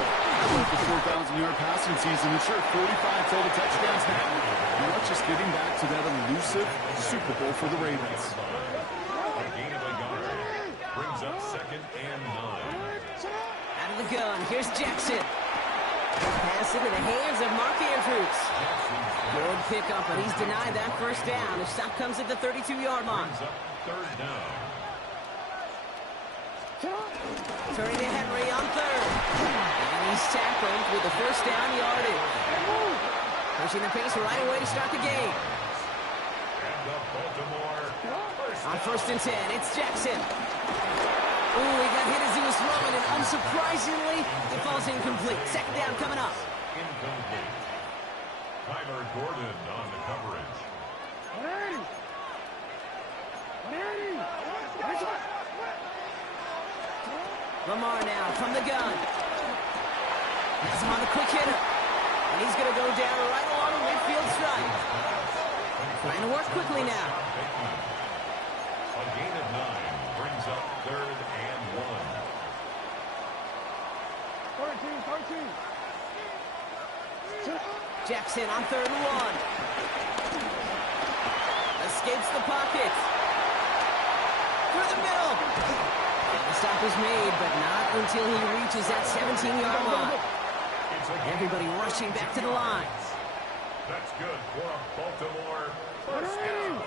The 4,000-yard passing season, and sure, 45 total touchdowns now. Now it's just getting back to that elusive Super Bowl for the Ravens. A gain of a yard. Brings up 2nd and 9. Out of the gun, here's Jackson. Pass into the hands of Mark Andrews. Good pickup, but he's denied that first down. The stop comes at the 32-yard line. Brings up 3rd down. Turning to Henry on 3rd. And he's tackled with the first down yardage. Pushing the pace right away to start the game. And the Baltimore On 1st and 10, it's Jackson. Ooh, he got hit as he was throwing, and unsurprisingly, it falls incomplete. 2nd down coming up. incomplete. Tyler Gordon on the coverage. Lamar now from the gun. Has him on the quick hitter. And he's going to go down right along the midfield stripe. Trying to work quickly now. A gain of 9 brings up 3rd and 1. Jackson on 3rd and 1. Escapes the pocket. Through the middle. And the stop is made, but not until he reaches that 17-yard line. Everybody rushing back to the lines. That's good for a Baltimore first down.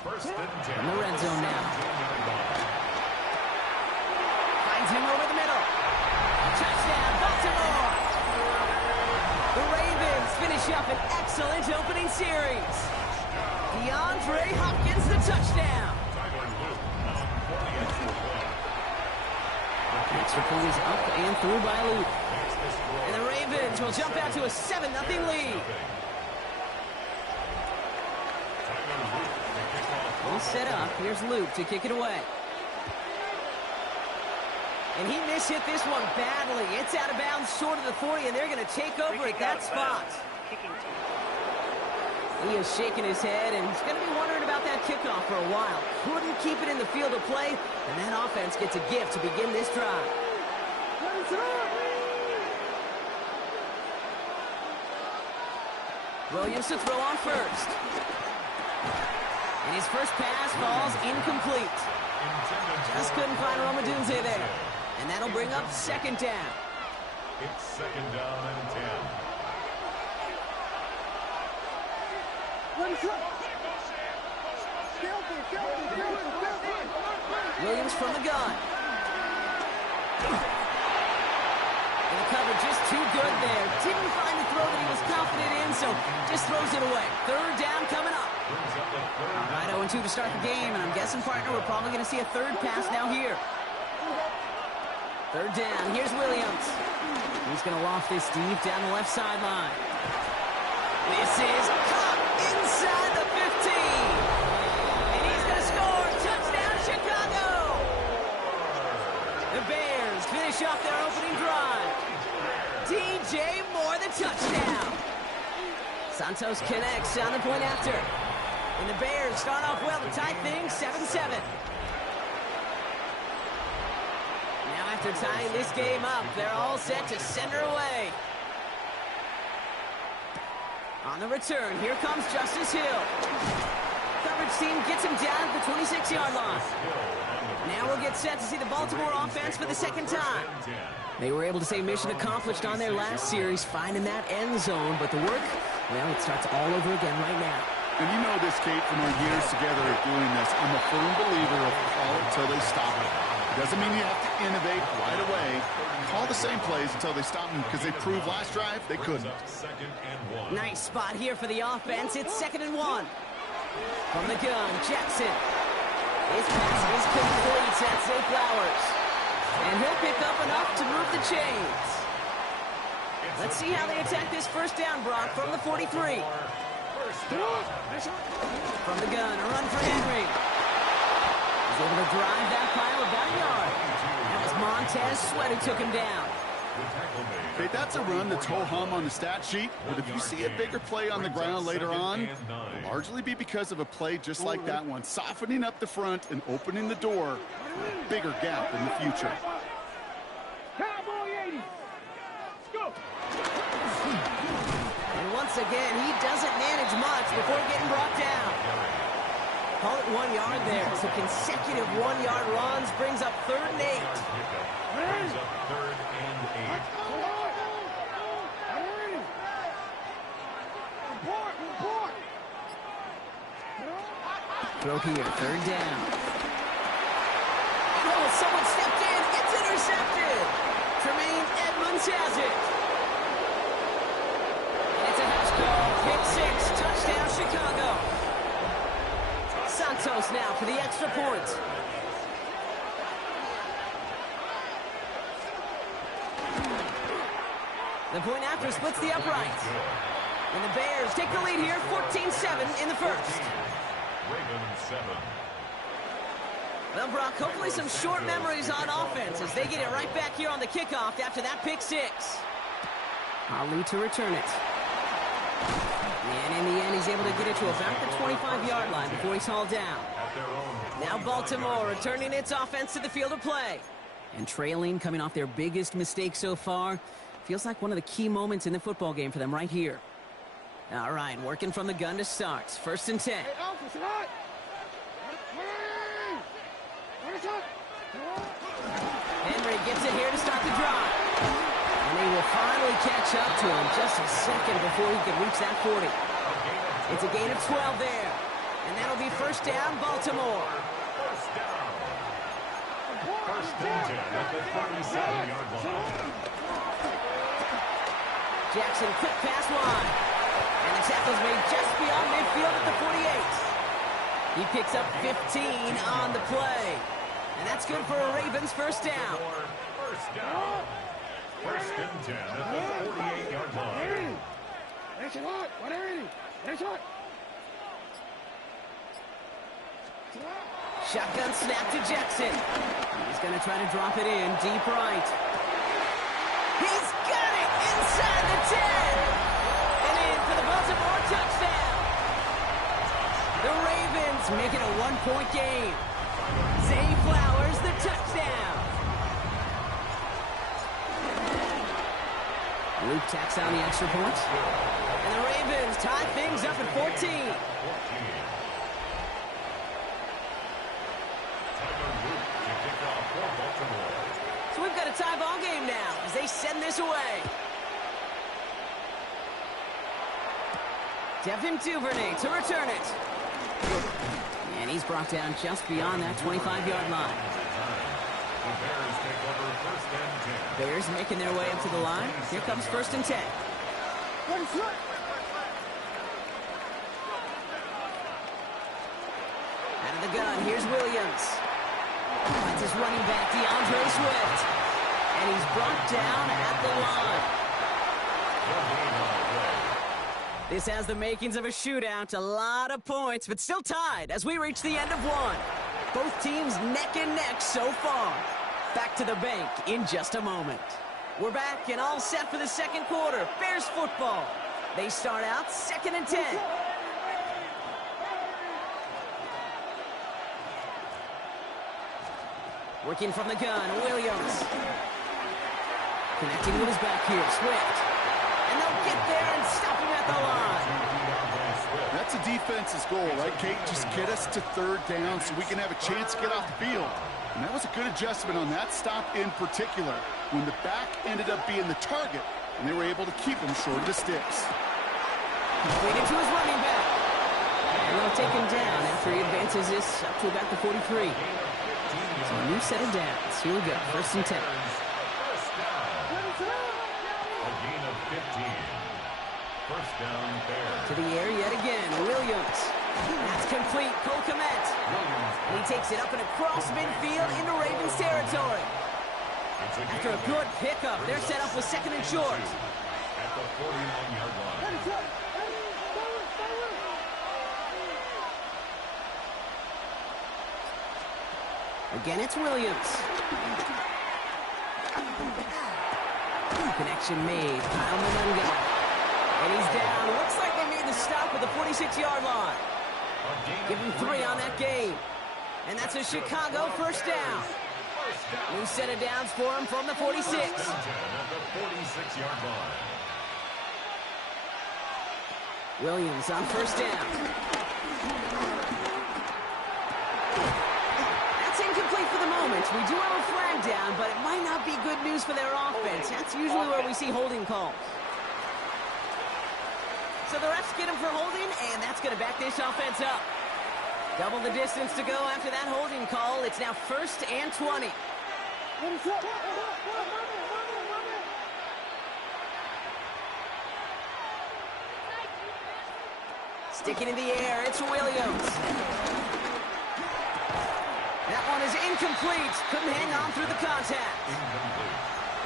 1st and 10. In the red zone now. Finds him over the middle. Touchdown, Baltimore! The Ravens finish up an excellent opening series. DeAndre Hopkins, the touchdown. Extra point is up and through by Luke. And the Ravens will jump out to a 7-0 lead. All set up. Here's Luke to kick it away. And he mishit this one badly. It's out of bounds short of the 40, and they're going to take over at that spot. He is shaking his head, and he's going to be wondering about that kickoff for a while. Couldn't keep it in the field of play, and that offense gets a gift to begin this drive. Williams to throw on first. And his first pass falls incomplete. Just couldn't find Romadunze there. And that'll bring up 2nd down. It's 2nd down and 10. Williams from the gun. And the cover just too good there. Didn't find the throw that he was confident in, so just throws it away. 3rd down coming up. All right, 0-2 to start the game, and I'm guessing, partner, we're probably going to see a 3rd pass now here. 3rd down. Here's Williams. He's going to loft this deep down the left sideline. This is caught inside the 15. And he's going to score. Touchdown, Chicago. The Bears finish off their opening drive. DJ Moore, the touchdown. Santos connects on the point after. And the Bears start off well to tie things 7-7. Now after tying this game up, they're all set to send her away. On the return, here comes Justice Hill. Coverage team gets him down at the 26-yard line. Now we'll get set to see the Baltimore offense for the 2nd time. They were able to say mission accomplished on their last series, finding that end zone, but the work, well, it starts all over again right now. And you know this, Kate, from our years together of doing this, I'm a firm believer of call it till they stop it. Doesn't mean you have to innovate right away. Call the same plays until they stop them because they proved last drive they couldn't. Nice spot here for the offense. It's 2nd and 1. From the gun, Jackson. His pass is complete. That's Zay Flowers. And he'll pick up enough to move the chains. Let's see how they attack this first down, Brock, from the 43. From the gun, a run for Henry. He's able to drive that pile about a yard. That was Montez Sweat who took him down. Okay, that's a run that's ho-hum on the stat sheet, but if you see a bigger play on the ground later on, it'll largely be because of a play just like that one, softening up the front and opening the door for a bigger gap in the future. Cowboy 80. Let's go. And once again, he doesn't manage much before getting brought down. Call it 1 yard there. So consecutive 1-yard runs brings up 3rd and 8. Throw here, 3rd down. Oh, someone stepped in. It's intercepted. Tremaine Edmonds has it. And it's a house call. Pick 6. Touchdown, Chicago. Santos now for the extra point. The point after splits the uprights. And the Bears take the lead here, 14-7 in the first. Well, Brock, hopefully some short memories on offense as they get it right back here on the kickoff after that pick 6. Ali to return it. And in the end, he's able to get it to about the 25-yard line before he's hauled down. Now Baltimore returning its offense to the field of play. And trailing, coming off their biggest mistake so far. Feels like one of the key moments in the football game for them right here. All right, working from the gun to start. 1st and 10. Henry gets it here to start the drive. And they will finally catch up to him just a second before he can reach that 40. It's a gain of 12 there. And that'll be 1st down, Baltimore. First and 10 at the 37-yard line. Jackson, quick pass wide. And the tackle's made just beyond midfield at the 48. He picks up 15 on the play. And that's good for a Ravens 1st down. First down. 1st and 10 at the 48-yard line. That's a lot. 180. That's hot. Shotgun snap to Jackson. He's going to try to drop it in deep right. He's got it inside the 10. And in for the Baltimore touchdown. The Ravens make it a 1-point game. Zay Flowers, the touchdown. Luke tacks on the extra point. And the Ravens tie things up at 14. So we've got a tie ball game now as they send this away. Devin Duvernay to return it. And he's brought down just beyond that 25-yard line. Bears making their way up to the line. Here comes 1st and 10. Out of the gun, here's Williams. Finds his running back, DeAndre Swift. And he's brought down at the line. This has the makings of a shootout. A lot of points, but still tied as we reach the end of one. Both teams neck and neck so far. Back to the bank in just a moment. We're back and all set for the 2nd quarter. Bears football. They start out 2nd and 10. Working from the gun, Williams. Connecting with his back here, Swift. And they'll get there and stop him at the line. That's a defense's goal, right, Kate? Just get us to 3rd down so we can have a chance to get off the field. And that was a good adjustment on that stop in particular, when the back ended up being the target, and they were able to keep him short of the sticks. Waiting to his running back. And they'll take him down after he advances this up to about the 43. So a new set of downs. Here we go, 1st and 10. First down. A gain of 15. First down, Bears. To the air yet again, Williams. That's complete, Cole Kmet. And he takes it up and across midfield into Ravens territory. After a good pickup, they're set up with 2nd and short. At the 49-yard line. Again, it's Williams. Connection made. Kyle Manunga. And he's down. Looks like they made the stop at the 46-yard line. Give him 3 on that game. And that's a Chicago first down. New set of downs for him from the 46. At the 46-yard line. Williams on first down. That's incomplete for the moment. We do have a flag down, but it might not be good news for their offense. That's usually where we see holding calls. So the refs get him for holding, and that's going to back this offense up. Double the distance to go after that holding call. It's now 1st and 20. Sticking in the air, it's Williams. That one is incomplete. Couldn't hang on through the contact.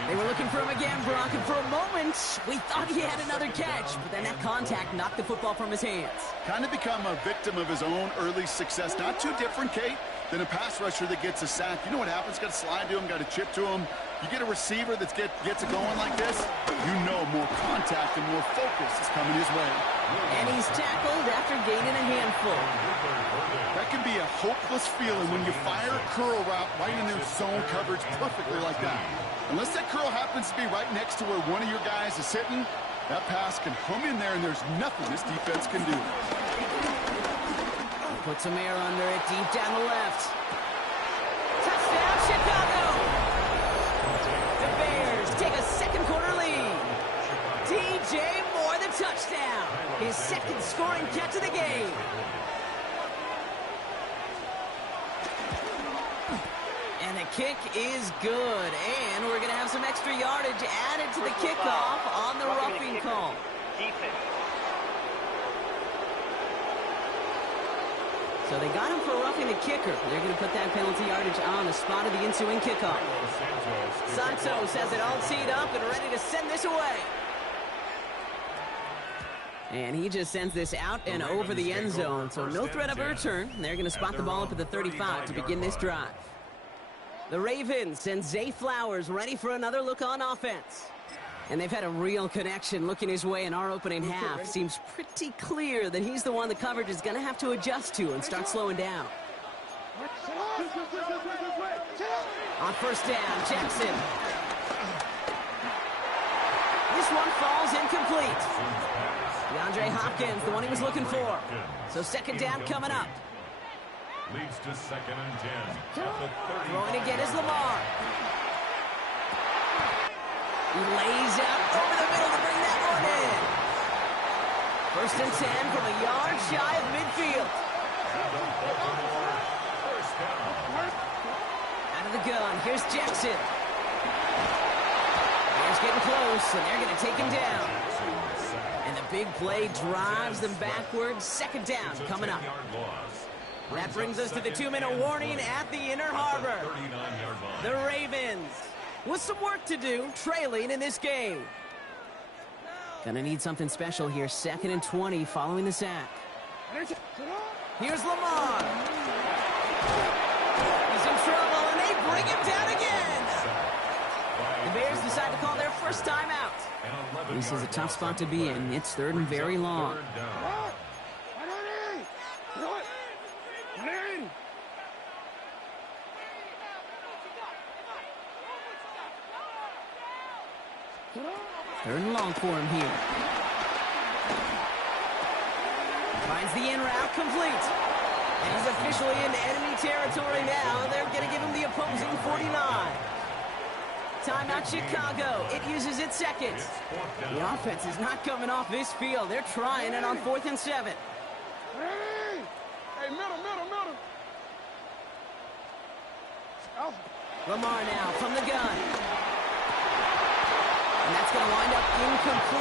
They were looking for him again, Brock, and for a moment, we thought he had another catch, but then that contact knocked the football from his hands. Kind of become a victim of his own early success. Not too different, Kate, than a pass rusher that gets a sack. You know what happens? Got to slide to him, got to chip to him. You get a receiver that gets it going like this, you know more contact and more focus is coming his way. And he's tackled after gaining a handful. That can be a hopeless feeling when you fire a curl route right in their zone coverage perfectly like that. Unless that curl happens to be right next to where one of your guys is sitting, that pass can hum in there and there's nothing this defense can do. Put some air under it, deep down the left. Touchdown, Chicago! The Bears take a 2nd quarter lead. DJ Moore, the touchdown. His 2nd scoring catch of the game. And the kick is good. And we're going to have some extra yardage added to the kickoff on the roughing call. So they got him for roughing the kicker. They're going to put that penalty yardage on the spot of the ensuing kickoff. Santos has it all teed up and ready to send this away. And he just sends this out and over the end zone. So no threat of a return. They're going to spot the ball up at the 35 to begin this drive. The Ravens send Zay Flowers ready for another look on offense. And they've had a real connection looking his way in our opening half. Seems pretty clear that he's the one the coverage is going to have to adjust to and start slowing down. On first down, Jackson. This one falls incomplete. DeAndre Hopkins, the one he was looking for. So 2nd down coming up. Leads to 2nd and 10. At the 30. Throwing again is Lamar. He lays out over the middle to bring that one in. 1st and 10 from a yard shy of midfield. Out of the gun, here's Jackson. Bears getting close, and they're going to take him down. And the big play drives them backwards. 2nd down coming up. That brings us to the 2-minute warning at the Inner Harbor. The Ravens with some work to do, trailing in this game. Gonna need something special here. 2nd and 20 following the sack. Here's Lamar. He's in trouble, and they bring him down again. The Bears decide to call their first timeout. This is a tough spot to be in. It's 3rd and very long. Third and long for him here. Finds the in route complete. And he's officially into enemy territory now. They're going to give him the opposing 49. Timeout Chicago. It uses its 2nd. The offense is not coming off this field. They're trying it on 4th and 7. Hey, middle. Lamar now from the gun. And that's going to wind up incomplete.